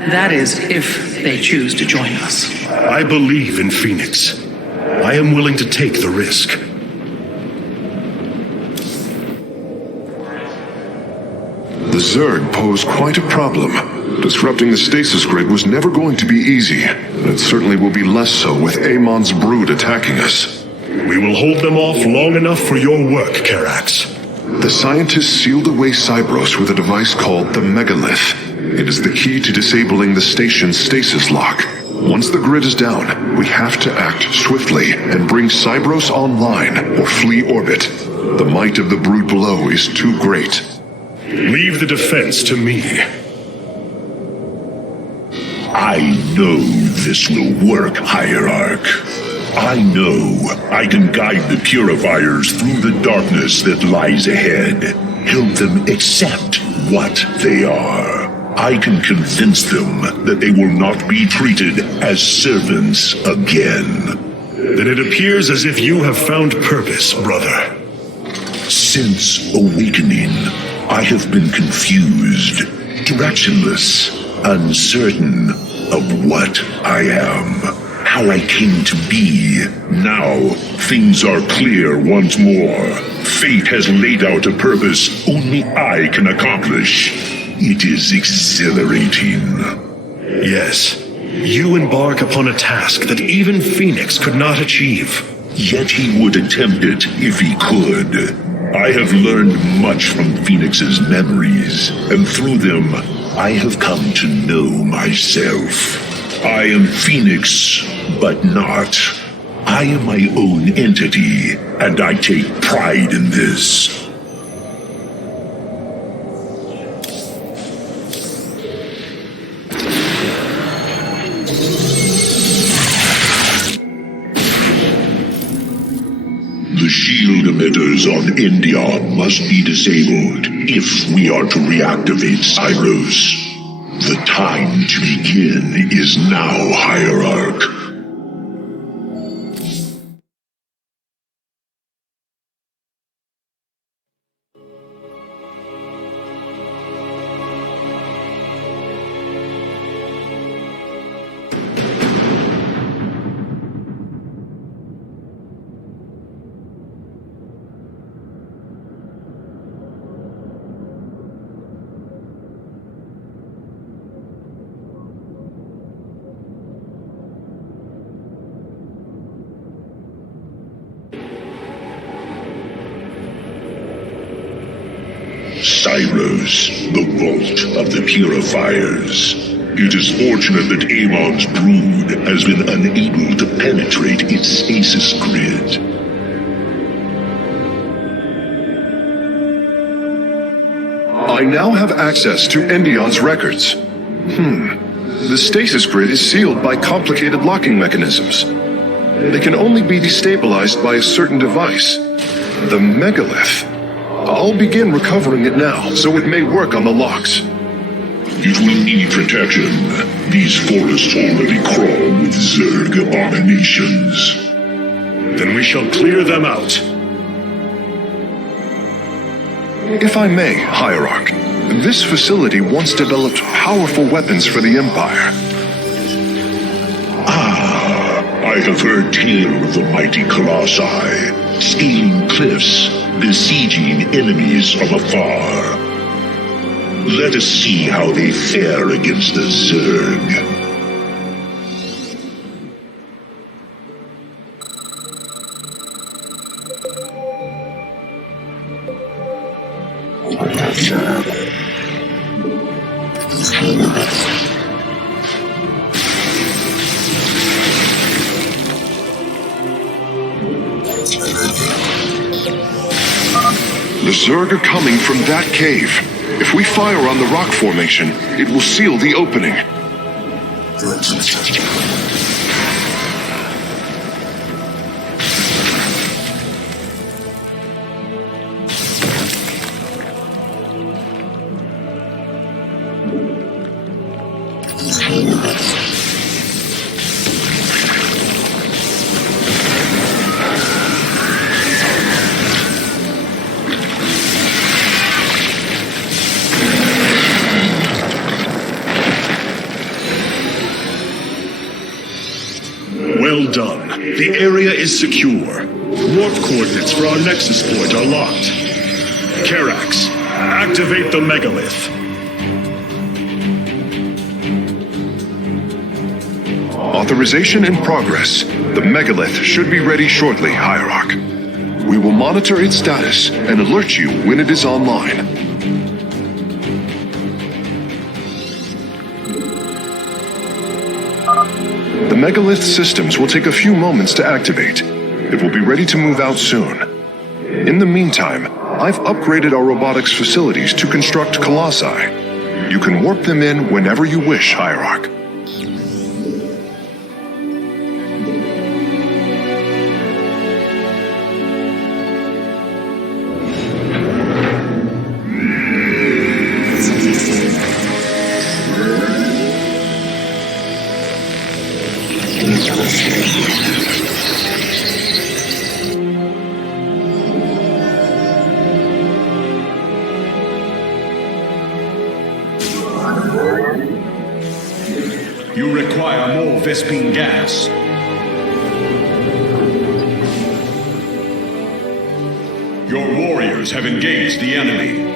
That is, if they choose to join us. I believe in Phoenix. I am willing to take the risk. The Zerg pose quite a problem. Disrupting the stasis grid was never going to be easy, and it certainly will be less so with Amon's brood attacking us. We will hold them off long enough for your work, Karax. The scientists sealed away Cybros with a device called the Megalith. It is the key to disabling the station's stasis lock. Once the grid is down, we have to act swiftly and bring Cybros online or flee orbit. The might of the brood below is too great. Leave the defense to me. I know this will work, Hierarch. I know I can guide the Purifiers through the darkness that lies ahead. Help them accept what they are. I can convince them that they will not be treated as servants again. Then it appears as if you have found purpose, brother. Since awakening, I have been confused, directionless, uncertain of what I am, how I came to be. Now, things are clear once more. Fate has laid out a purpose only I can accomplish. It is exhilarating. Yes, you embark upon a task that even Phoenix could not achieve. Yet he would attempt it if he could. I have learned much from Phoenix's memories, and through them, I have come to know myself. I am Phoenix, but not. I am my own entity, and I take pride in this. The shield emitters on Endion must be disabled if we are to reactivate Cybros. The time to begin is now, Hierarch. Cyros, the vault of the purifiers. It is fortunate that Amon's brood has been unable to penetrate its stasis grid. I now have access to Endion's records. The stasis grid is sealed by complicated locking mechanisms. They can only be destabilized by a certain device. The megalith. I'll begin recovering it now, so it may work on the locks. It will need protection. These forests already crawl with Zerg abominations. Then we shall clear them out. If I may, Hierarch, this facility once developed powerful weapons for the Empire. I have heard tale of the mighty Colossi, scaling cliffs, besieging enemies from afar. Let us see how they fare against the Zerg. The Zerg are coming from that cave. If we fire on the rock formation, it will seal the opening. Well done. The area is secure. Warp coordinates for our Nexus point are locked. Karax, activate the megalith. Authorization in progress. The megalith should be ready shortly, Hierarch. We will monitor its status and alert you when it is online. The megalith systems will take a few moments to activate. It will be ready to move out soon. In the meantime, I've upgraded our robotics facilities to construct colossi. You can warp them in whenever you wish, Hierarch. You require more Vespine gas. Your warriors have engaged the enemy.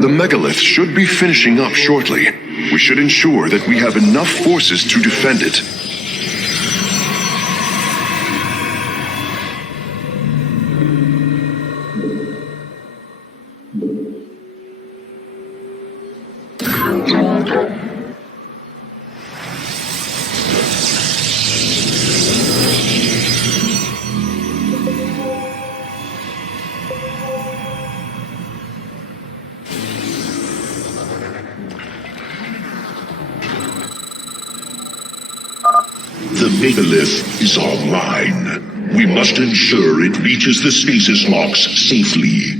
The megalith should be finishing up shortly. We should ensure that we have enough forces to defend it. The megalith is online. We must ensure it reaches the stasis locks safely.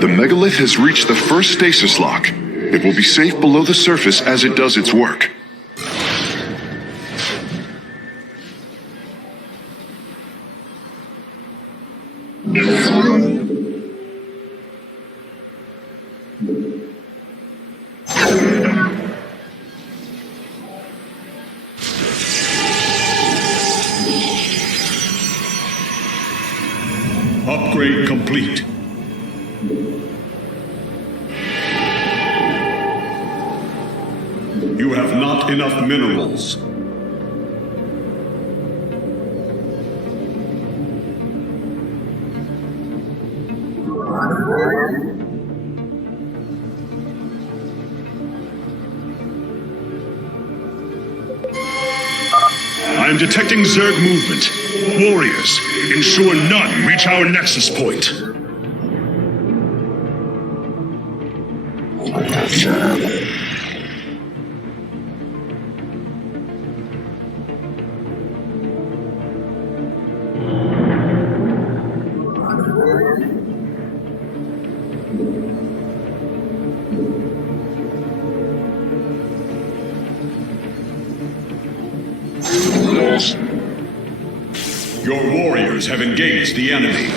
The megalith has reached the first stasis lock. It will be safe below the surface as it does its work. Upgrade complete. You have not enough minerals. I'm detecting Zerg movement. Warriors, ensure none reach our nexus point. Your warriors have engaged the enemy.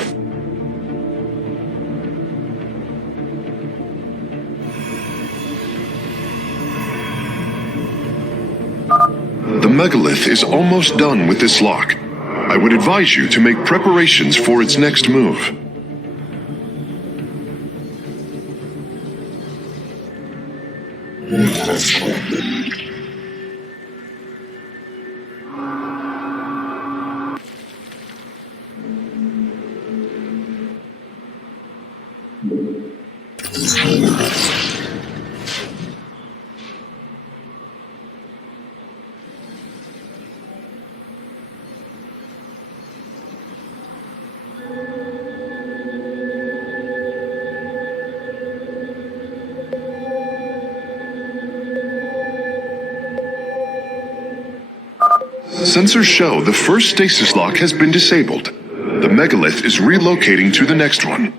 The megalith is almost done with this lock. I would advise you to make preparations for its next move. Sensors show the first stasis lock has been disabled. The megalith is relocating to the next one.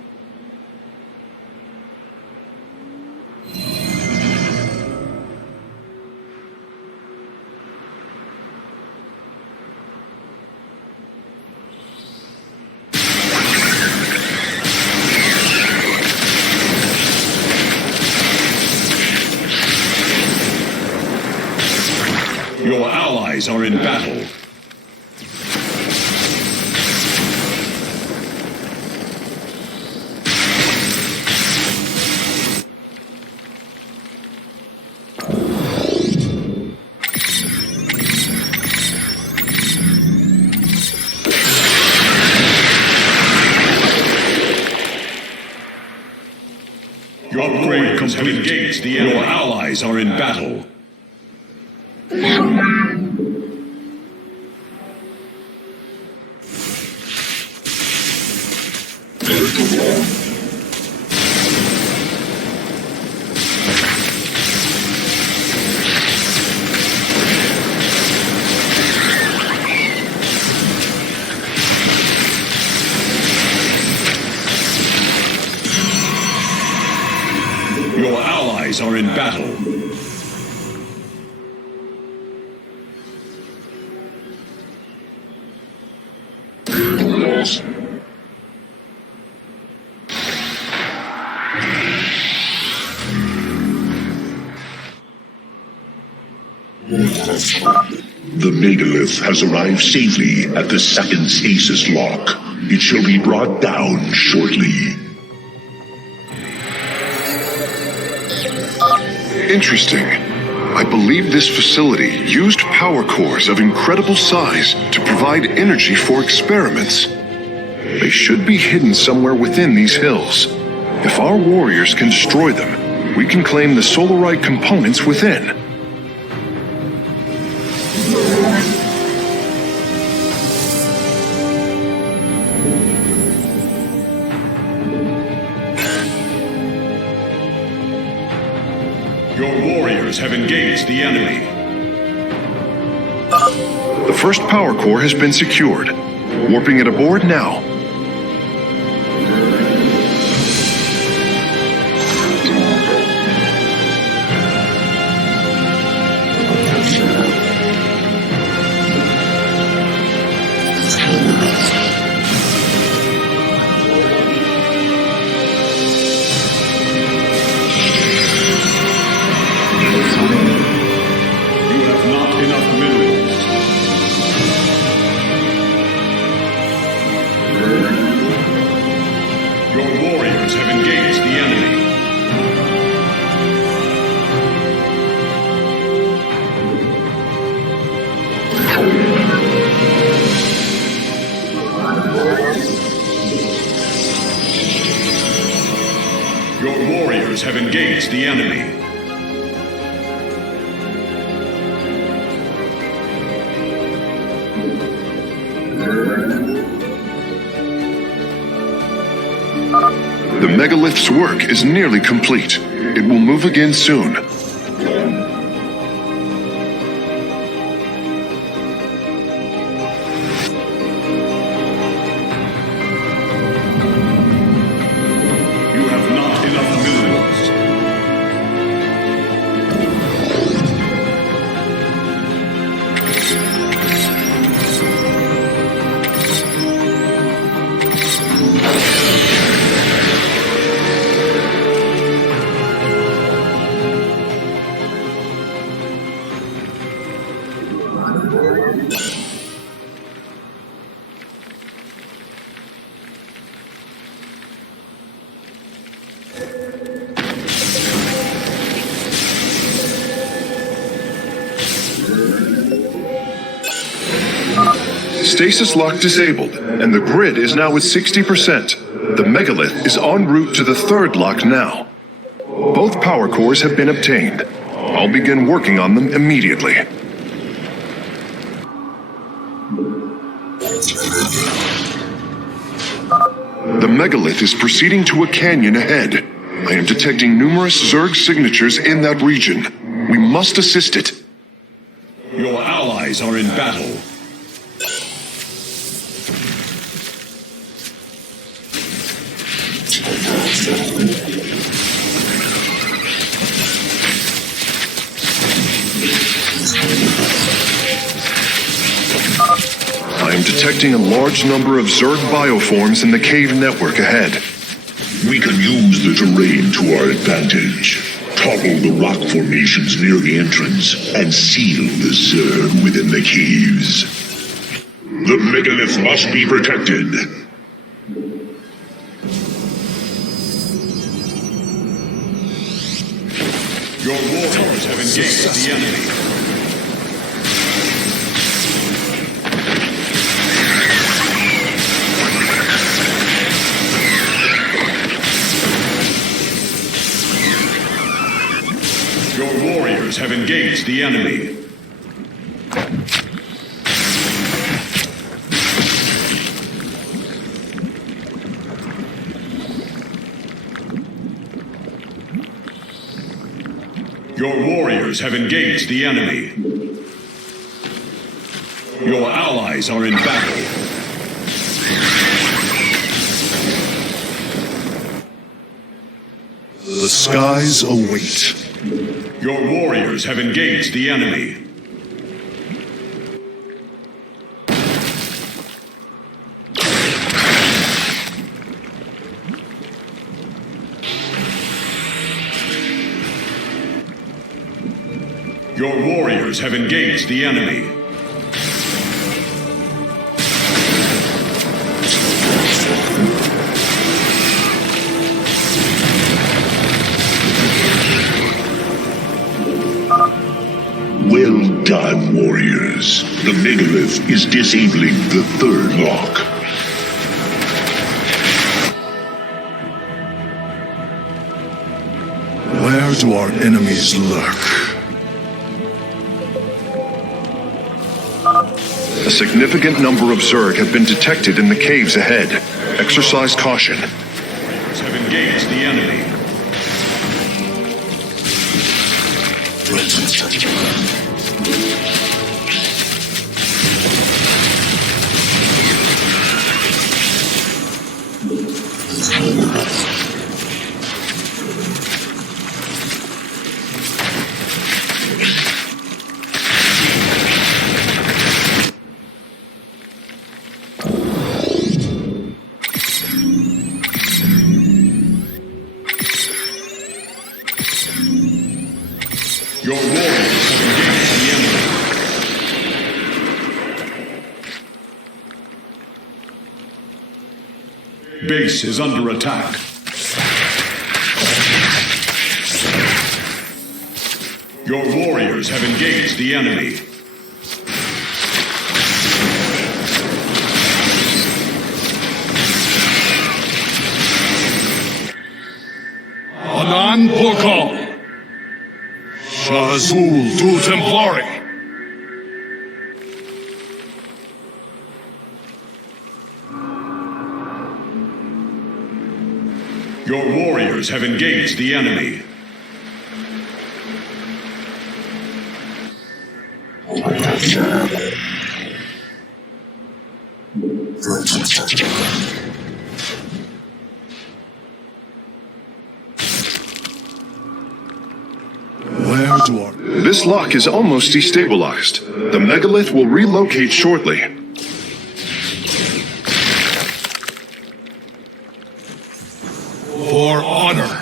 Your allies are in battle. Your upgrades have engaged the enemy. Your allies are in battle. Your allies are in battle. The megalith has arrived safely at the second stasis lock. It shall be brought down shortly. Interesting. I believe this facility used power cores of incredible size to provide energy for experiments. They should be hidden somewhere within these hills. If our warriors can destroy them, we can claim the Solarite components within. Your warriors have engaged the enemy. The first power core has been secured. Warping it aboard now. You have not enough minerals. Your warriors have engaged the enemy. Your warriors have engaged the enemy. The megalith's work is nearly complete. It will move again soon. You have not enough minerals. Stasis lock disabled, and the grid is now at 60%. The megalith is en route to the third lock now. Both power cores have been obtained. I'll begin working on them immediately. The megalith is proceeding to a canyon ahead. I am detecting numerous Zerg signatures in that region. We must assist it. Your allies are in battle. I am detecting a large number of Zerg bioforms in the cave network ahead. We can use the terrain to our advantage. Topple the rock formations near the entrance and seal the Zerg within the caves. The megalith must be protected. Your warriors have engaged the enemy. Your warriors have engaged the enemy. Your warriors have engaged the enemy. Your allies are in battle. The skies await. Your warriors have engaged the enemy. Your warriors have engaged the enemy. Well done, warriors. The megalith is disabling the third lock. Where do our enemies lurk? A significant number of Zerg have been detected in the caves ahead. Exercise caution. Have engaged the enemy. Your warriors have engaged the enemy. Base is under attack. Your warriors have engaged the enemy. Anan Porco! Shazul tu Templari! Your warriors have engaged the enemy. Where do our... This lock is almost destabilized. The megalith will relocate shortly. For honor.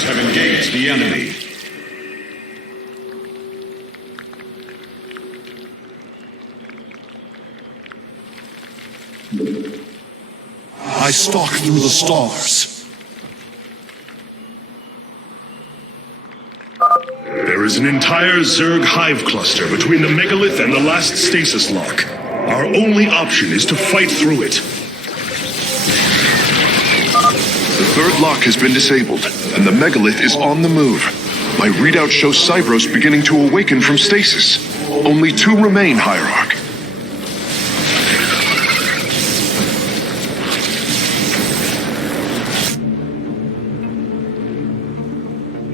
Have engaged the enemy. I stalk through the stars. There is an entire Zerg hive cluster between the megalith and the last stasis lock. Our only option is to fight through it. The third lock has been disabled, and the megalith is on the move. My readout shows Cybros beginning to awaken from stasis. Only 2 remain, Hierarch.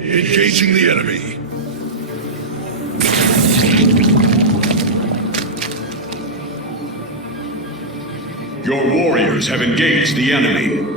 Engaging the enemy. Your warriors have engaged the enemy.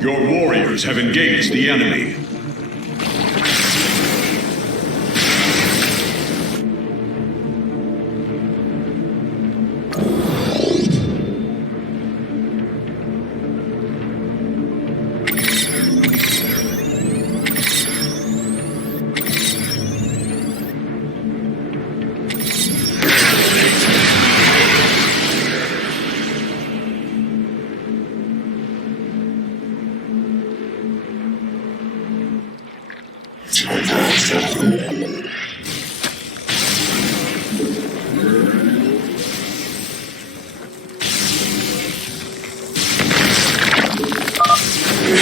Your warriors have engaged the enemy.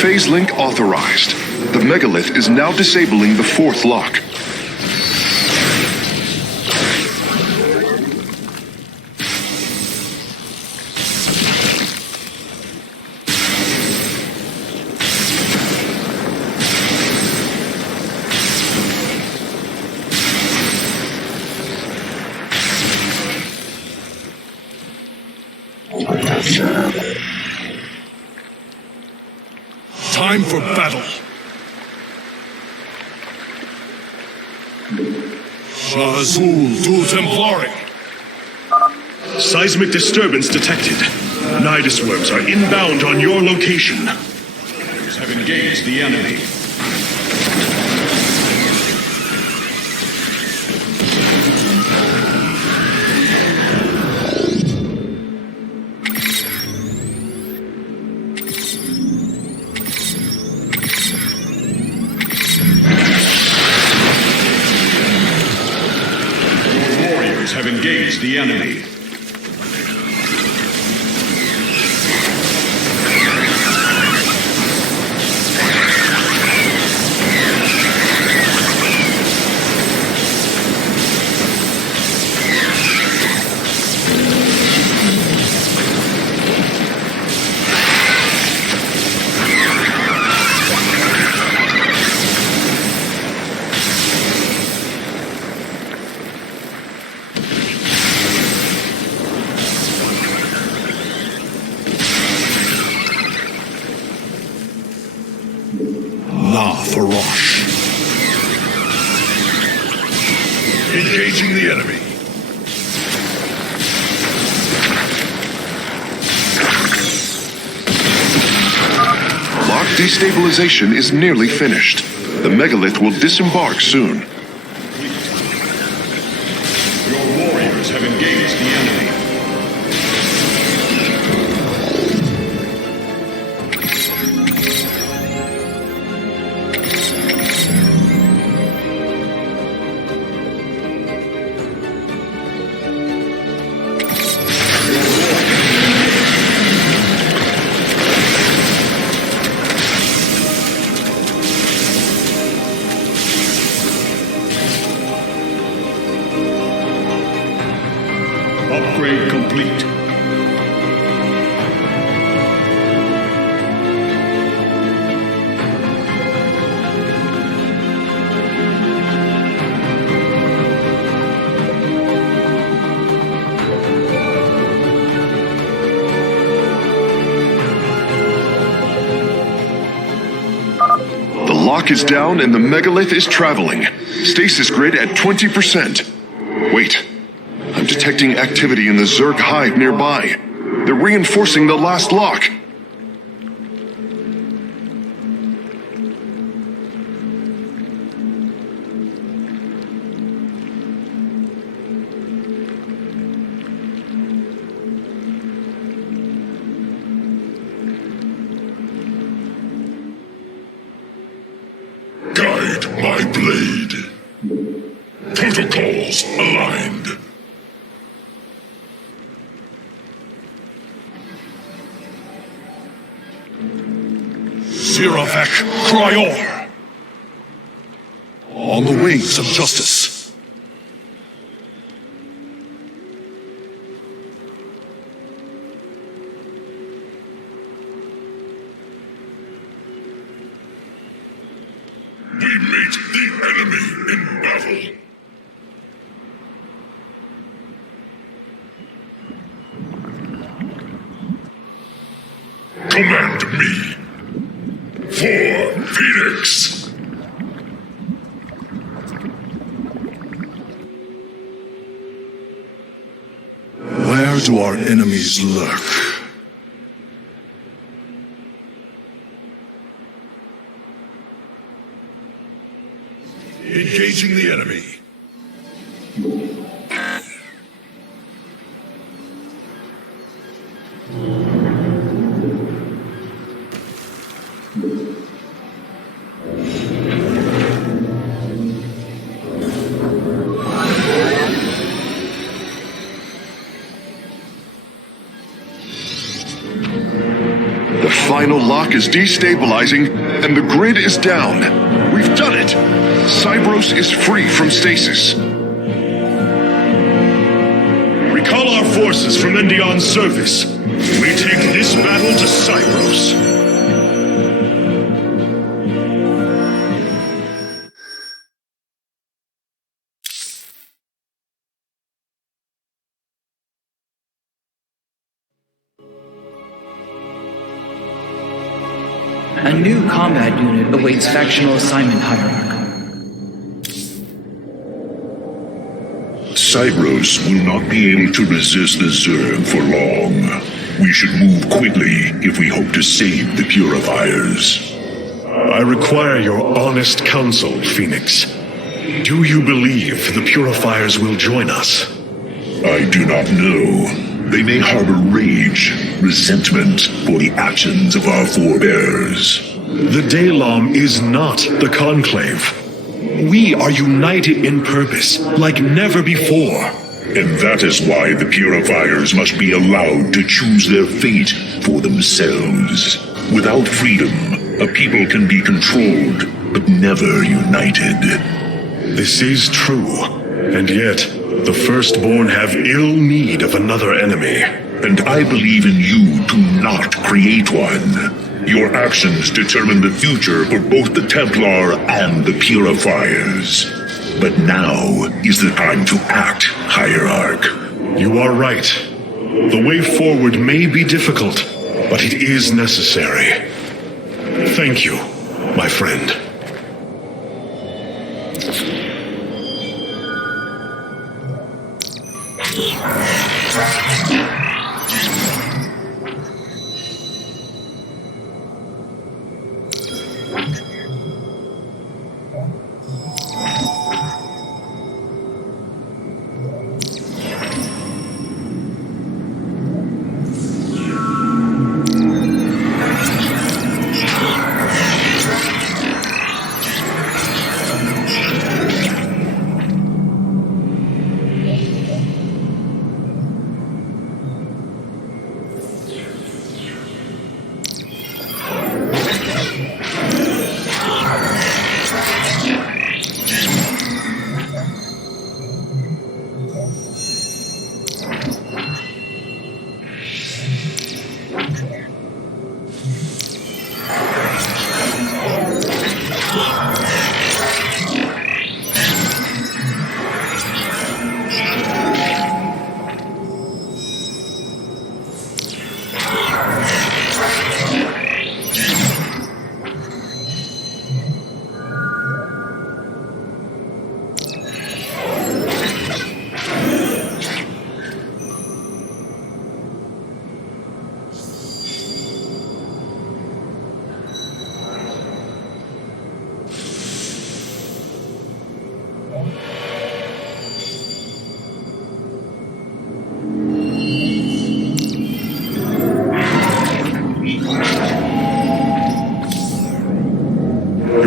Phase link authorized. The megalith is now disabling the 4th lock. Time for battle. Azul tu Templari. Seismic disturbance detected. Nidus worms are inbound on your location. Have engaged the enemy. Your warriors have engaged the enemy. Engaging the enemy. Lock destabilization is nearly finished. The megalith will disembark soon. Your warriors have engaged the enemy. Upgrade complete. The lock is down and the megalith is traveling. Stasis grid at 20%. Wait. I'm detecting activity in the Zerg hive nearby. They're reinforcing the last lock. Guide my blade. Protocols aligned. Zirovek Cryor. On the wings of justice. We meet the enemy in battle. Command me. For Phoenix. Where do our enemies lurk? Engaging the enemy. The final lock is destabilizing, and the grid is down. We've done it! Cybros is free from stasis. Recall our forces from Endion's service. We take this battle to Cybros. A new combat unit awaits factional assignment hierarch. Cybros will not be able to resist the Zerg for long. We should move quickly if we hope to save the Purifiers. I require your honest counsel, Phoenix. Do you believe the Purifiers will join us? I do not know. They may harbor rage, resentment for the actions of our forebears. The Daylom is not the Conclave. We are united in purpose, like never before. And that is why the Purifiers must be allowed to choose their fate for themselves. Without freedom, a people can be controlled, but never united. This is true, and yet the Firstborn have ill need of another enemy. And I believe in you to not create one. Your actions determine the future for both the Templar and the Purifiers. But now is the time to act, Hierarch. You are right. The way forward may be difficult, but it is necessary. Thank you, my friend.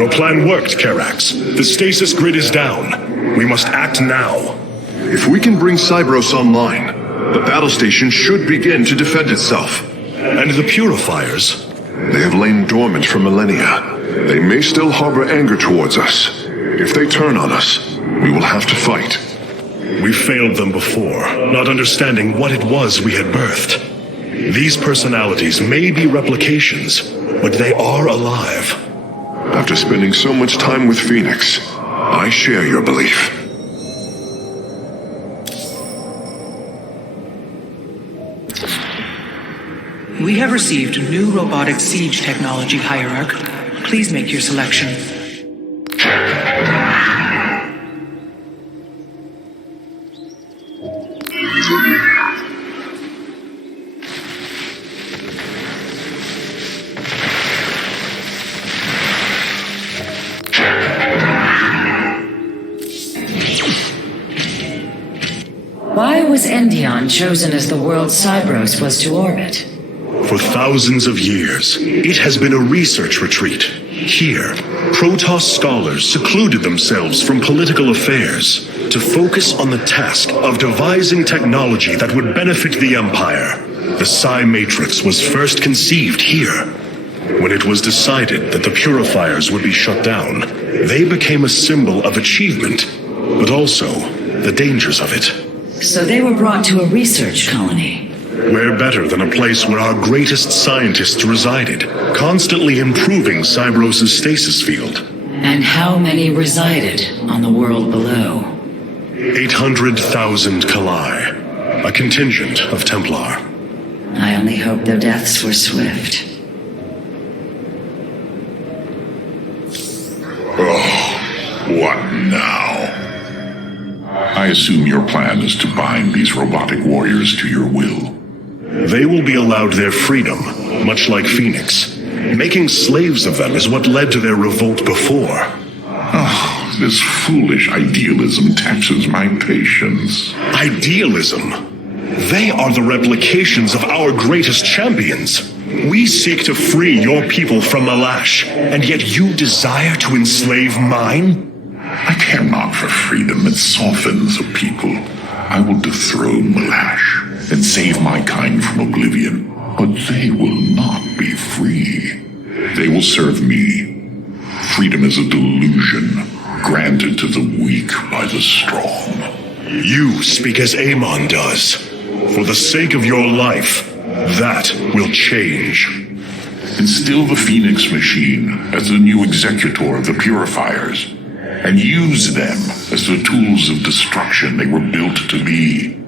Your plan worked, Karax. The stasis grid is down. We must act now. If we can bring Cybros online, the battle station should begin to defend itself. And the Purifiers? They have lain dormant for millennia. They may still harbor anger towards us. If they turn on us, we will have to fight. We failed them before, not understanding what it was we had birthed. These personalities may be replications, but they are alive. After spending so much time with Phoenix, I share your belief. We have received new robotic siege technology, Hierarch. Please make your selection. Why was Endion chosen as the world Cybros was to orbit? For thousands of years, it has been a research retreat. Here, Protoss scholars secluded themselves from political affairs to focus on the task of devising technology that would benefit the Empire. The Psi Matrix was first conceived here. When it was decided that the Purifiers would be shut down, they became a symbol of achievement, but also the dangers of it. So they were brought to a research colony. Where better than a place where our greatest scientists resided, constantly improving Cybros' stasis field. And how many resided on the world below? 800,000 Kalai, a contingent of Templar. I only hope their deaths were swift. Oh, what now? I assume your plan is to bind these robotic warriors to your will. They will be allowed their freedom, much like Phoenix. Making slaves of them is what led to their revolt before. Oh, this foolish idealism taxes my patience. Idealism? They are the replications of our greatest champions. We seek to free your people from Malash, and yet you desire to enslave mine? I care not for freedom that softens a people. I will dethrone Malash and save my kind from oblivion, but they will not be free. They will serve me. Freedom is a delusion granted to the weak by the strong. You speak as Amon does. For the sake of your life, that will change. Instill the Phoenix machine as the new executor of the purifiers, and use them as the tools of destruction they were built to be.